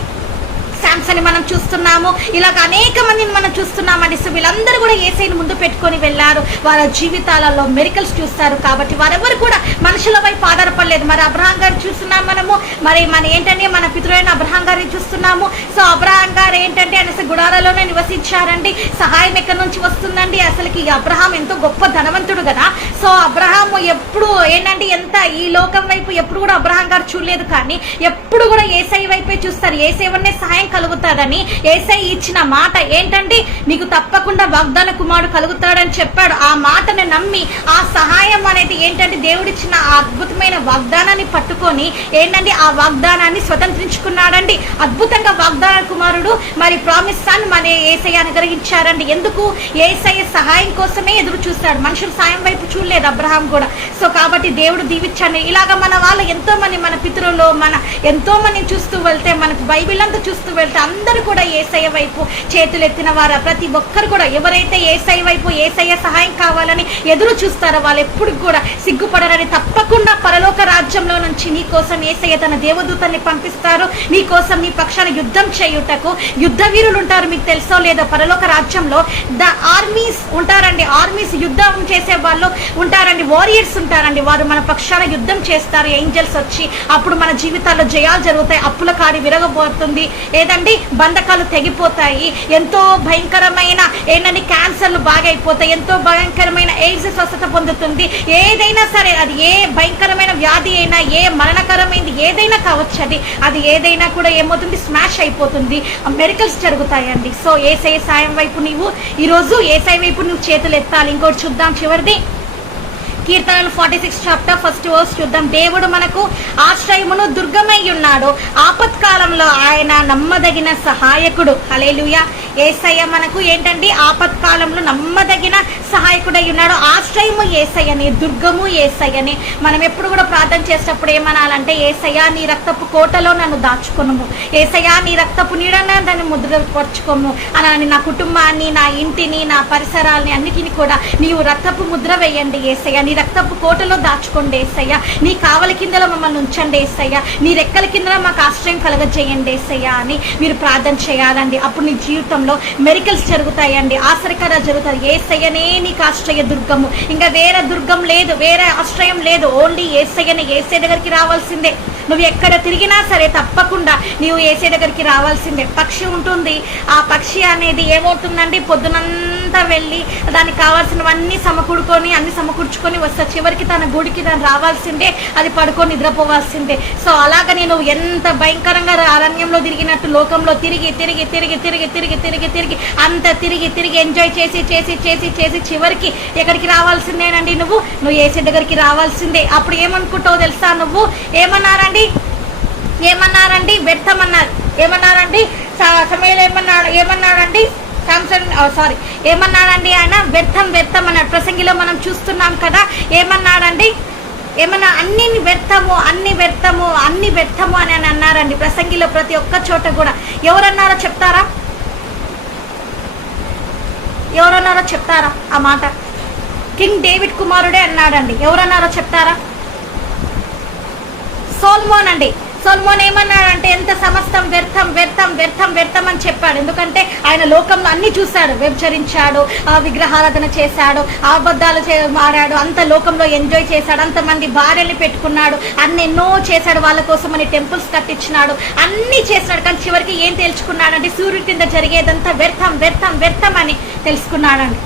శాంసన్ మనం చూస్తున్నాము, ఇలాగ అనేక మందిని మనం చూస్తున్నామండి. సో వీళ్ళందరూ కూడా యేసయ్యను ముందు పెట్టుకొని వెళ్ళారు. వారి జీవితాలలో మెరికల్స్ చూస్తారు. కాబట్టి వారెవరు కూడా మనుషుల వైపు ఆధారపడలేదు. మరి అబ్రహాం గారు చూస్తున్నాం మనము. మరి మన ఏంటంటే మన పితృైన అబ్రహాం గారిని చూస్తున్నాము. సో అబ్రహాం గారు ఏంటంటే ఆయన గుడారాలోనే నివసించారండి. సహాయం ఎక్కడి నుంచి వస్తుందండి? అసలుకి అబ్రహాం ఎంతో గొప్ప ధనవంతుడు కదా. సో అబ్రహాం ఎప్పుడు ఏంటంటే ఈ లోకం వైపు ఎప్పుడు కూడా అబ్రహాం గారు చూడలేదు, కానీ ఎప్పుడు కూడా యేసయ్య వైపే చూస్తారు. యేసయ్యనే సహాయం కలుగుతాదని యేసయ్య ఇచ్చిన మాట ఏంటంటే నీకు తప్పకుండా వాగ్దాన కుమారుడు కలుగుతాడని చెప్పాడు. ఆ మాటను నమ్మి ఆ సహాయం అనేది ఏంటంటే దేవుడిచ్చిన ఆ అద్భుతమైన వాగ్దానాన్ని పట్టుకొని ఏంటంటే ఆ వాగ్దానాన్ని స్వతంత్రించుకున్నాడండి. అద్భుతంగా వాగ్దాన కుమారుడు మరి ప్రామిస్ సన్ మన యేసయ్య అనుగ్రహించారండి. ఎందుకు? యేసయ్య సహాయం కోసమే ఎదురు చూస్తాడు. మనుషుల సాయం వైపు చూడలేదు అబ్రహాం కూడా. సో కాబట్టి దేవుడు దీవించాడు. ఇలాగ మన వాళ్ళు ఎంతో మంది, మన పితరులు మన ఎంతో మందిని చూస్తూ వెళ్తే, మనకు బైబిల్ అంతా చూస్తూ వెళ్తే అందరూ కూడా యేసయ్య వైపు చేతులెత్తిన వారు ప్రతి ఒక్కరు కూడా ఎవరైతే యేసయ్య వైపు యేసయ్య సహాయం కావాలని ఎదురు చూస్తారో వాళ్ళు ఎప్పుడు కూడా సిగ్గుపడరని. తప్పకుండా పరలోక రాజ్యంలో నుంచి నీ కోసం యేసయ్య తన దేవదూతల్ని పంపిస్తారు. నీ కోసం నీ పక్షాన యుద్ధం చేయుటకు యుద్ధ వీరులు ఉంటారు. మీకు తెలుసో లేదో పరలోక రాజ్యంలో ద ఆర్మీస్ ఉంటారండి. ఆర్మీస్ యుద్ధం చేసే వాళ్ళు ఉంటారండి. వారియర్స్ ఉంటారండి. వారు మన పక్షాన యుద్ధం చేస్తారు. ఏంజల్స్ వచ్చి అప్పుడు మన జీవితాల్లో జయాలు జరుగుతాయి. అప్పుల కాడి విరగబోతుంది, ఏదండి బంధకాలు తెగిపోతాయి. ఎంతో భయంకరమైన ఏంటంటే క్యాన్సర్లు బాగా అయిపోతాయి. ఎంతో భయంకరమైన ఎయిడ్స్ స్వస్థత పొందుతుంది. ఏదైనా సరే, అది ఏ భయంకరమైన వ్యాధి అయినా, ఏ మరణకరమైనది ఏదైనా కావచ్చు, అది ఏదైనా కూడా ఏమవుతుంది? స్మాష్ అయిపోతుంది. మెరికల్స్ జరుగుతాయండి. సో యేసయ్య సాయం వైపు నీవు ఈరోజు యేసయ్య వైపు నువ్వు చేతులు ఎత్తాలి. ఇంకోటి చూద్దాం, చివరిది కీర్తనలు 46 చాప్టర్ 1st వర్స్ చూద్దాం. దేవుడు మనకు ఆశ్రయమును దుర్గమై ఉన్నాడు, ఆపత్కాలంలో ఆయన నమ్మదగిన సహాయకుడు. హల్లెలూయా. యేసయ్య మనకు ఏంటంటే ఆపత్కాలంలో నమ్మదగిన సహాయకుడై ఉన్నాడు. ఆశ్రయము యేసయ్యని, దుర్గము యేసయ్యని. మనం ఎప్పుడు కూడా ప్రార్థన చేసేటప్పుడు ఏమనాలంటే, యేసయ్య నీ రక్తపు కోటలో నన్ను దాచుకొనుము, యేసయ్య నీ రక్తపు నీడన నన్ను ముద్రపరచుకోము అని, నా కుటుంబాన్ని, నా ఇంటిని, నా పరిసరాలని అన్నిటిని కూడా నీవు రక్తపు ముద్ర వేయండి యేసయ్య. నీ రక్తపు కోటలో దాచుకోండి యేసయ్య. నీ కావలి కిందలో మమ్మల్ని ఉంచండి యేసయ్య. నీ రెక్కల కింద మాకు ఆశ్రయం కలగజేయండి యేసయ్య అని మీరు ప్రార్థన చేయాలండి. అప్పుడు నీ జీవితంలో మెరికల్స్ జరుగుతాయండి, ఆశ్చర్యకర జరుగుతాయి. యేసయ్యనే నీకు ఆశ్రయ దుర్గము. ఇంకా వేరే దుర్గం లేదు, వేరే ఆశ్రయం లేదు. ఓన్లీ యేసయ్యనే. యేసయ్య దగ్గరికి రావాల్సిందే. నువ్వు ఎక్కడ తిరిగినా సరే తప్పకుండా నీవు యేసయ్య దగ్గరికి రావాల్సిందే. పక్షి ఉంటుంది, ఆ పక్షి అనేది ఏమవుతుందండి, పొద్దునంతా వెళ్ళి దానికి కావాల్సినవన్నీ అన్ని సమకూర్చుకొని వస్తా చివరికి తన గుడికి దాన్ని రావాల్సిందే, అది పడుకొని నిద్రపోవాల్సిందే. సో అలాగని నువ్వు ఎంత భయంకరంగా అరణ్యంలో తిరిగినట్టు లోకంలో తిరిగి తిరిగి తిరిగి తిరిగి తిరిగి తిరిగి తిరిగి అంత తిరిగి తిరిగి ఎంజాయ్ చేసి చేసి చేసి చేసి చివరికి ఎక్కడికి రావాల్సిందేనండి, నువ్వు యేసయ్య దగ్గరికి రావాల్సిందే. అప్పుడు ఏమనుకుంటావు తెలుసా? నువ్వు ఏమన్నారండి వ్యర్థమన్నారు. ఏమన్నారండి సమయంలో ఏమన్నాడండి శాంసన్ ఏమన్నాడండి ఆయన? వ్యర్థం అన్నాడు. ప్రసంగిలో మనం చూస్తున్నాం కదా, ఏమన్నాడండి? ఏమన్నా అన్ని వ్యర్థము అని అన్నారండి ప్రసంగిలో. ప్రతి ఒక్క చోట కూడా ఎవరన్నారో చెప్తారా ఆ మాట? కింగ్ డేవిడ్ కుమారుడే అన్నాడండి. ఎవరన్నారో చెప్తారా? సోల్మోన్ అండి. సొలొమోన్ ఏమన్నాడంటే ఎంత సమస్తం వ్యర్థం అని చెప్పాడు. ఎందుకంటే ఆయన లోకంలో అన్ని చూశాడు, వ్యభిచరించాడు, విగ్రహారాధన చేశాడు, అబద్ధాలు మారాడు, అంత లోకంలో ఎంజాయ్ చేశాడు, అంతమంది భార్యల్ని పెట్టుకున్నాడు, ఎన్నో చేశాడు, వాళ్ళ కోసం అని టెంపుల్స్ కట్టించినాడు, అన్ని చేసినాడు. కానీ చివరికి ఏం తెలుసుకున్నాడంటే సూర్యుడి కింద జరిగేదంతా వ్యర్థం అని తెలుసుకున్నాడండి.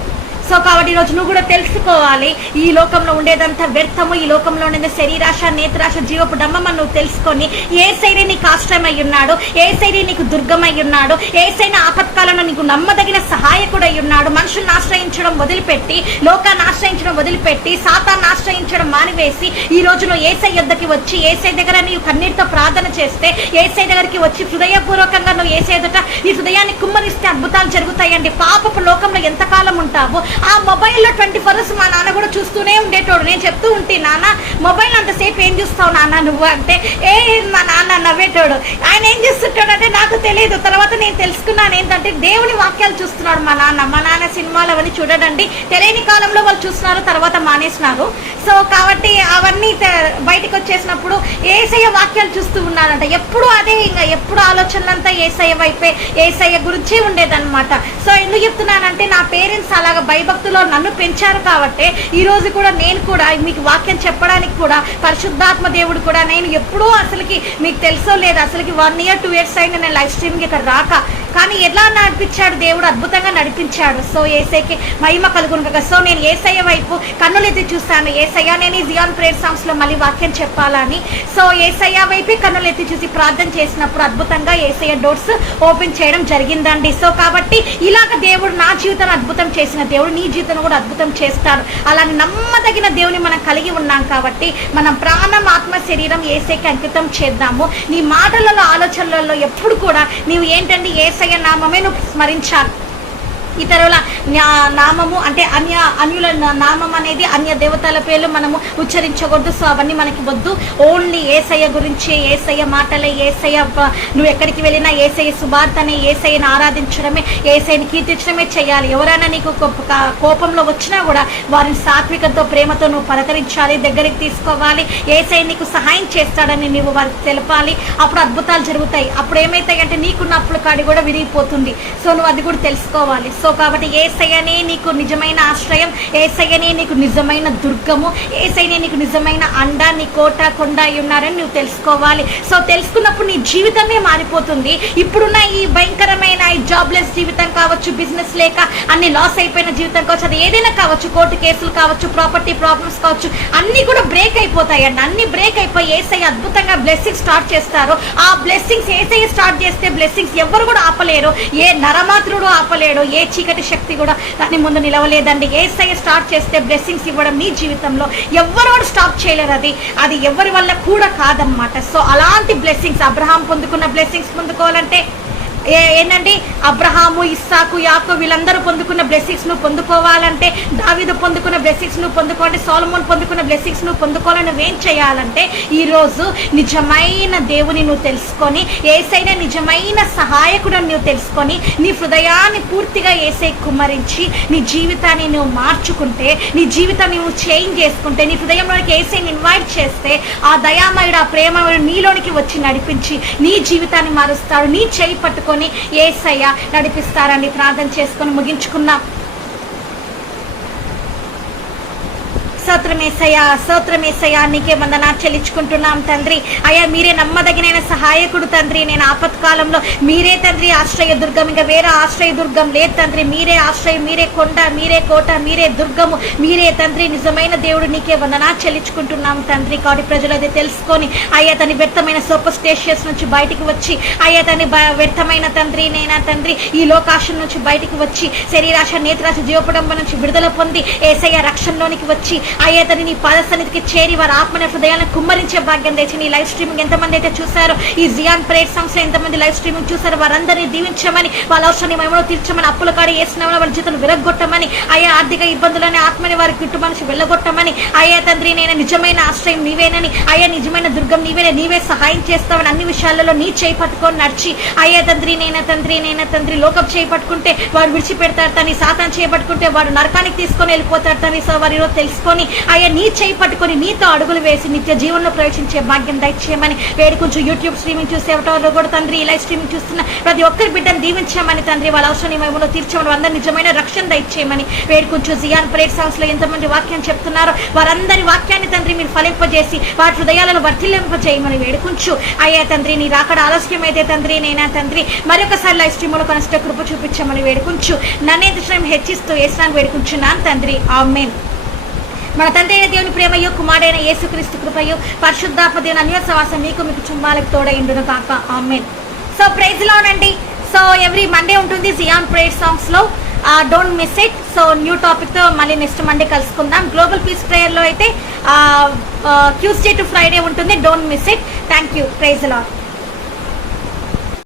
సో కాబట్టి ఈరోజు నువ్వు కూడా తెలుసుకోవాలి, ఈ లోకంలో ఉండేదంతా వ్యర్థము, ఈ లోకంలో ఉండేది శరీరాశ, నేత్రాశ, జీవపు డమ్మని నువ్వు తెలుసుకొని యేసయ్యనే నీకు ఆశ్రయమై ఉన్నాడు, యేసయ్యనే నీకు దుర్గమై ఉన్నాడు, యేసయ్య ఆపత్కాలంలో నీకు నమ్మదగిన సహాయకుడై ఉన్నాడు. మనుషుల్ని ఆశ్రయించడం వదిలిపెట్టి, లోకాన్ని ఆశ్రయించడం వదిలిపెట్టి, సాతాన్ని ఆశ్రయించడం మానివేసి ఈ రోజులో యేసయ్య యొద్దకి వచ్చి యేసయ్య దగ్గర నీవు కన్నీటితో ప్రార్థన చేస్తే, యేసయ్య దగ్గరికి వచ్చి హృదయపూర్వకంగా నువ్వు యేసయ్య ఎదుట నీ హృదయాన్ని కుమ్మరిస్తే అద్భుతాలు జరుగుతాయండి. పాపపు లోకంలో ఎంతకాలం ఉంటావు? ఆ మొబైల్లో 24 hours మా నాన్న కూడా చూస్తూనే ఉండేటోడు. నేను చెప్తూ ఉంటే, నాన్న మొబైల్ అంతసేపు ఏం చూస్తావు నాన్న నువ్వు అంటే, మా నాన్న నవ్వేటోడు. ఆయన ఏం చేస్తుంటాడు అంటే నాకు తెలియదు. తర్వాత నేను తెలుసుకున్నాను ఏంటంటే దేవుని వాక్యాలు చూస్తున్నాడు మా నాన్న సినిమాలు అవన్నీ చూడడండి. తెలియని కాలంలో వాళ్ళు చూస్తున్నారు, తర్వాత మానేసినారు. సో కాబట్టి అవన్నీ బయటకు వచ్చేసినప్పుడు యేసయ్య వాక్యాలు చూస్తూ ఉన్నారంట. ఎప్పుడు అదే, ఇంకా ఎప్పుడు ఆలోచనలంతా యేసయ్య వైపే, యేసయ్య గురించే ఉండేదన్నమాట. సో ఎందుకు చెప్తున్నానంటే, నా పేరెంట్స్ అలాగా భయభక్తులో నన్ను పెంచారు కాబట్టి ఈ రోజు కూడా నేను కూడా మీకు వాక్యం చెప్పడానికి కూడా పరిశుద్ధాత్మ దేవుడు కూడా, నేను ఎప్పుడూ అసలుకి మీకు తెలుసో లేదు, అసలుకి 1 year 2 years అయింది నేను లైవ్ స్ట్రీమింగ్ ఇక్కడ రాక. కానీ ఎలా నడిపించాడు దేవుడు, అద్భుతంగా నడిపించాడు. సో యేసయ్యకి మహిమ కలుగును కదా. సో నేను యేసయ్య వైపు కన్నులెత్తి చూస్తాను. యేసయ్య, నేను ఈ జియాన్ ప్రేయర్ సాంగ్స్ లో మళ్ళీ వాక్యం చెప్పాలని, సో యేసయ్య వైపే కన్నులెత్తి చూసి ప్రార్థన చేసినప్పుడు అద్భుతంగా యేసయ్య డోర్స్ ఓపెన్ చేయడం జరిగిందండి. సో కాబట్టి ఇలాగ దేవుడు నా జీవితాన్ని అద్భుతం చేసిన దేవుడు నీ జీవితం కూడా అద్భుతం చేస్తాడు. అలానే నమ్మదగిన దేవుని మనం కలిగి ఉన్నాం కాబట్టి మనం ప్రాణం, ఆత్మ, శరీరం యేసయ్యకి అంకితం చేద్దాము. నీ మాటలలో, ఆలోచనలలో ఎప్పుడు కూడా నీవు ఏంటంటే యేసయ్య నామమే నువ్వు స్మరించాలి. ఇతరుల నామము అంటే అన్యుల నామం అనేది, అన్య దేవతల పేర్లు మనము ఉచ్చరించకూడదు. సో అవన్నీ మనకి వద్దు. ఓన్లీ యేసయ్య గురించి, యేసయ్య మాటలే, యేసయ్య నువ్వు ఎక్కడికి వెళ్ళినా యేసయ్య సువార్తనే, యేసయ్యని ఆరాధించడమే, యేసయ్యని కీర్తించడమే చేయాలి. ఎవరైనా నీకు కోపంలో వచ్చినా కూడా వారిని సాత్వికతో, ప్రేమతో నువ్వు పలకరించాలి, దగ్గరికి తీసుకోవాలి. యేసయ్య నీకు సహాయం చేస్తాడని నువ్వు వారికి తెలపాలి. అప్పుడు అద్భుతాలు జరుగుతాయి. అప్పుడు ఏమవుతాయి అంటే నీకున్న అప్పుల కాడి కూడా విరిగిపోతుంది. సో నువ్వు అది కూడా తెలుసుకోవాలి. సో కాబట్టి యేసయ్యనే నీకు నిజమైన ఆశ్రయం, యేసయ్యనే నీకు నిజమైన దుర్గము, యేసయ్యనే నీకు నిజమైన అండ, నీ కోట, కొండ అయి ఉన్నారని నువ్వు తెలుసుకోవాలి. సో తెలుసుకున్నప్పుడు నీ జీవితమే మారిపోతుంది. ఇప్పుడున్న ఈ భయంకరమైన ఈ జాబ్లెస్ జీవితం కావచ్చు, బిజినెస్ లేక అన్ని లాస్ అయిపోయిన జీవితం కావచ్చు, అది ఏదైనా కావచ్చు, కోర్టు కేసులు కావచ్చు, ప్రాపర్టీ ప్రాబ్లమ్స్ కావచ్చు, అన్ని కూడా బ్రేక్ అయిపోతాయండి. అన్ని బ్రేక్ అయిపోయి యేసయ్య అద్భుతంగా బ్లెస్సింగ్స్ స్టార్ట్ చేస్తారు. ఆ బ్లెస్సింగ్స్ యేసయ్య స్టార్ట్ చేస్తే బ్లెస్సింగ్స్ ఎవరు కూడా ఆపలేరు. ఏ నరమాత్రుడు ఆపలేడు, ఏ చీకటి శక్తి కూడా దాని ముందు నిలవలేదండి. యేసయ్య స్టార్ట్ చేస్తే బ్లెస్సింగ్స్ ఇవ్వడం నీ జీవితంలో ఎవరు స్టాప్ చేయలేరు. అది ఎవరి వల్ల కూడా కాదనమాట. సో అలాంటి బ్లెస్సింగ్స్, అబ్రహాం పొందుకున్న బ్లెస్సింగ్స్ పొందుకోవాలంటే ఏంటంటే, అబ్రహాము, ఇస్సాకు, యాకోబు వీళ్ళందరూ పొందుకున్న బ్లెస్సింగ్స్ నువ్వు పొందుకోవాలంటే, దావీదు పొందుకున్న బ్లెస్సింగ్స్ నువ్వు పొందుకోవాలంటే, సొలొమోన్ పొందుకున్న బ్లెస్సింగ్స్ నువ్వు పొందుకోవాలని నువ్వేం చేయాలంటే, ఈరోజు నిజమైన దేవుని నువ్వు తెలుసుకొని, యేసయ్య నిజమైన సహాయకుడు నువ్వు తెలుసుకొని, నీ హృదయాన్ని పూర్తిగా యేసయ్య కుమ్మరించి నీ జీవితాన్ని నువ్వు మార్చుకుంటే, నీ జీవితాన్ని నువ్వు చేంజ్ చేసుకుంటే, నీ హృదయంలోనికి యేసయ్యని ఇన్వైట్ చేస్తే, ఆ దయామయుడు, ఆ ప్రేమయుడు నీలోనికి వచ్చి నడిపించి నీ జీవితాన్ని మారుస్తాడు. నీ చేయి పట్టుకొని యేసయ్య నడిపిస్తారని ప్రార్థన చేసుకొని ముగించుకున్నాం. స్తోత్రమేసయ్యా, నీకే వందనాలు చెల్లించుకుంటున్నాం తండ్రి. అయ్యా మీరే నమ్మదగిన సహాయకుడు తండ్రి. నేను ఆపత్కాలంలో మీరే తండ్రి ఆశ్రయ దుర్గం, ఇంకా వేరే ఆశ్రయ దుర్గం లేదు తండ్రి. మీరే ఆశ్రయం, మీరే కొండ, మీరే కోట, మీరే దుర్గము, మీరే తండ్రి నిజమైన దేవుడు. నీకే వందనాలు చెల్లించుకుంటున్నాం తండ్రి. కాబట్టి ప్రజలు అది తెలుసుకొని అయ్యా తన వ్యర్థమైన సూపర్ స్టేషన్స్ నుంచి బయటికి వచ్చి, అయ్యా తన వ్యర్థమైన తండ్రి నేనా తండ్రి ఈ లోకాశం నుంచి బయటికి వచ్చి, శరీరాశ, నేత్రాశ, జీవపడంబ నుంచి విడుదల పొంది యేసయ్య రక్షణలోనికి వచ్చి, అయ్యా తని నీ పాద సన్నిధికి చేరి వారి ఆత్మని హృదయాలను కుమ్మరించే భాగ్యం తెచ్చి, నీ లైవ్ స్ట్రీమింగ్ ఎంతమంది అయితే చూసారో, ఈ జియాన్ ప్రేయర్ సాంగ్స్ లో ఎంతమంది లైవ్ స్ట్రీమింగ్ చూసారో వారందరినీ దీవించమని, వాళ్ళ అవసరాన్ని మేమో తీర్చమని, అప్పుల కాడి వేసినామని వాళ్ళ జీవితం విరగొట్టమని, అయ్యా ఆర్థిక ఇబ్బందులని ఆత్మని వారి గిట్టు మనిషి వెళ్ళగొట్టమని, అయ్యా తండ్రి నేను నిజమైన ఆశ్రయం నీవేనని, అయ్యా నిజమైన దుర్గం నీవేనే, నీవే సహాయం చేస్తావని, అన్ని విషయాలలో నీ చేయి పట్టుకొని నడిచి, అయ్యా తండ్రి నేనా తండ్రి లోకం చేయి పట్టుకుంటే వాడు విడిచిపెడతాడు తని, సాతాను చేయబట్టుకుంటే వాడు నరకానికి తీసుకొని వెళ్ళిపోతాడు తని. సో వారిలో తెలుసుకొని పట్టుకొని అయ్యా నీ చేయి పట్టుకొని నీతో అడుగులు వేసి నిత్య జీవనంలో ప్రవేశించే భాగ్యం దయచేయమని వేడుకొంచు. యూట్యూబ్ స్ట్రీమింగ్ చూసే ఎవరిలో కూడా తండ్రి లైవ్ స్ట్రీమింగ్ చూస్తున్న ప్రతి ఒక్కరి బిడ్డను దీవించామని తండ్రి, వాళ్ళ అవసరం మేములో తీర్చమని, అందరూ నిజమైన రక్షణ దయచేయమని వేడుకొంచు. జియాన్ ప్రేయర్ సాంగ్స్ లో ఎంతమంది వాక్యం చెప్తున్నారో వారందరి వాక్యాన్ని తండ్రి మీరు ఫలింపజేసి వారి హృదయాలను వర్ధిల్లింపజేయమని వేడుకొంచు. అయ్యా తండ్రి నీ రాకడ ఆలస్యమైతే తండ్రి నేనా తండ్రి మరొకసారి లైవ్ స్ట్రీమ్లో కనిష్ట కృప చూపించమని వేడుకొంచు. నన్ను హెచ్చిస్తూ వేసినాను వేడుకుంటున్నాను తండ్రి. ఆమేన్. మన తండ్రి అయిన దేవుని ప్రేమయో కుమారుడైన యేసుక్రీస్తు కృపయో పరిశుద్ధాత్మ దేవుని అన్యోన్య సహవాసం మీకు చుమ్మాలకు తోడైండును కాక. ఆమేన్. సో ప్రైజ్ లోనండి. సో ఎవ్రీ మండే ఉంటుంది జియాన్ ప్రేయర్ సాంగ్స్ లో, don't miss it. So new topic తో మళ్ళీ నెక్స్ట్ మండే కలుసుకుందాం. గ్లోబల్ పీస్ ప్రేయర్ లో అయితే ట్యూస్డే టు ఫ్రైడే ఉంటుంది. Don't miss it. Thank you. Praise lord.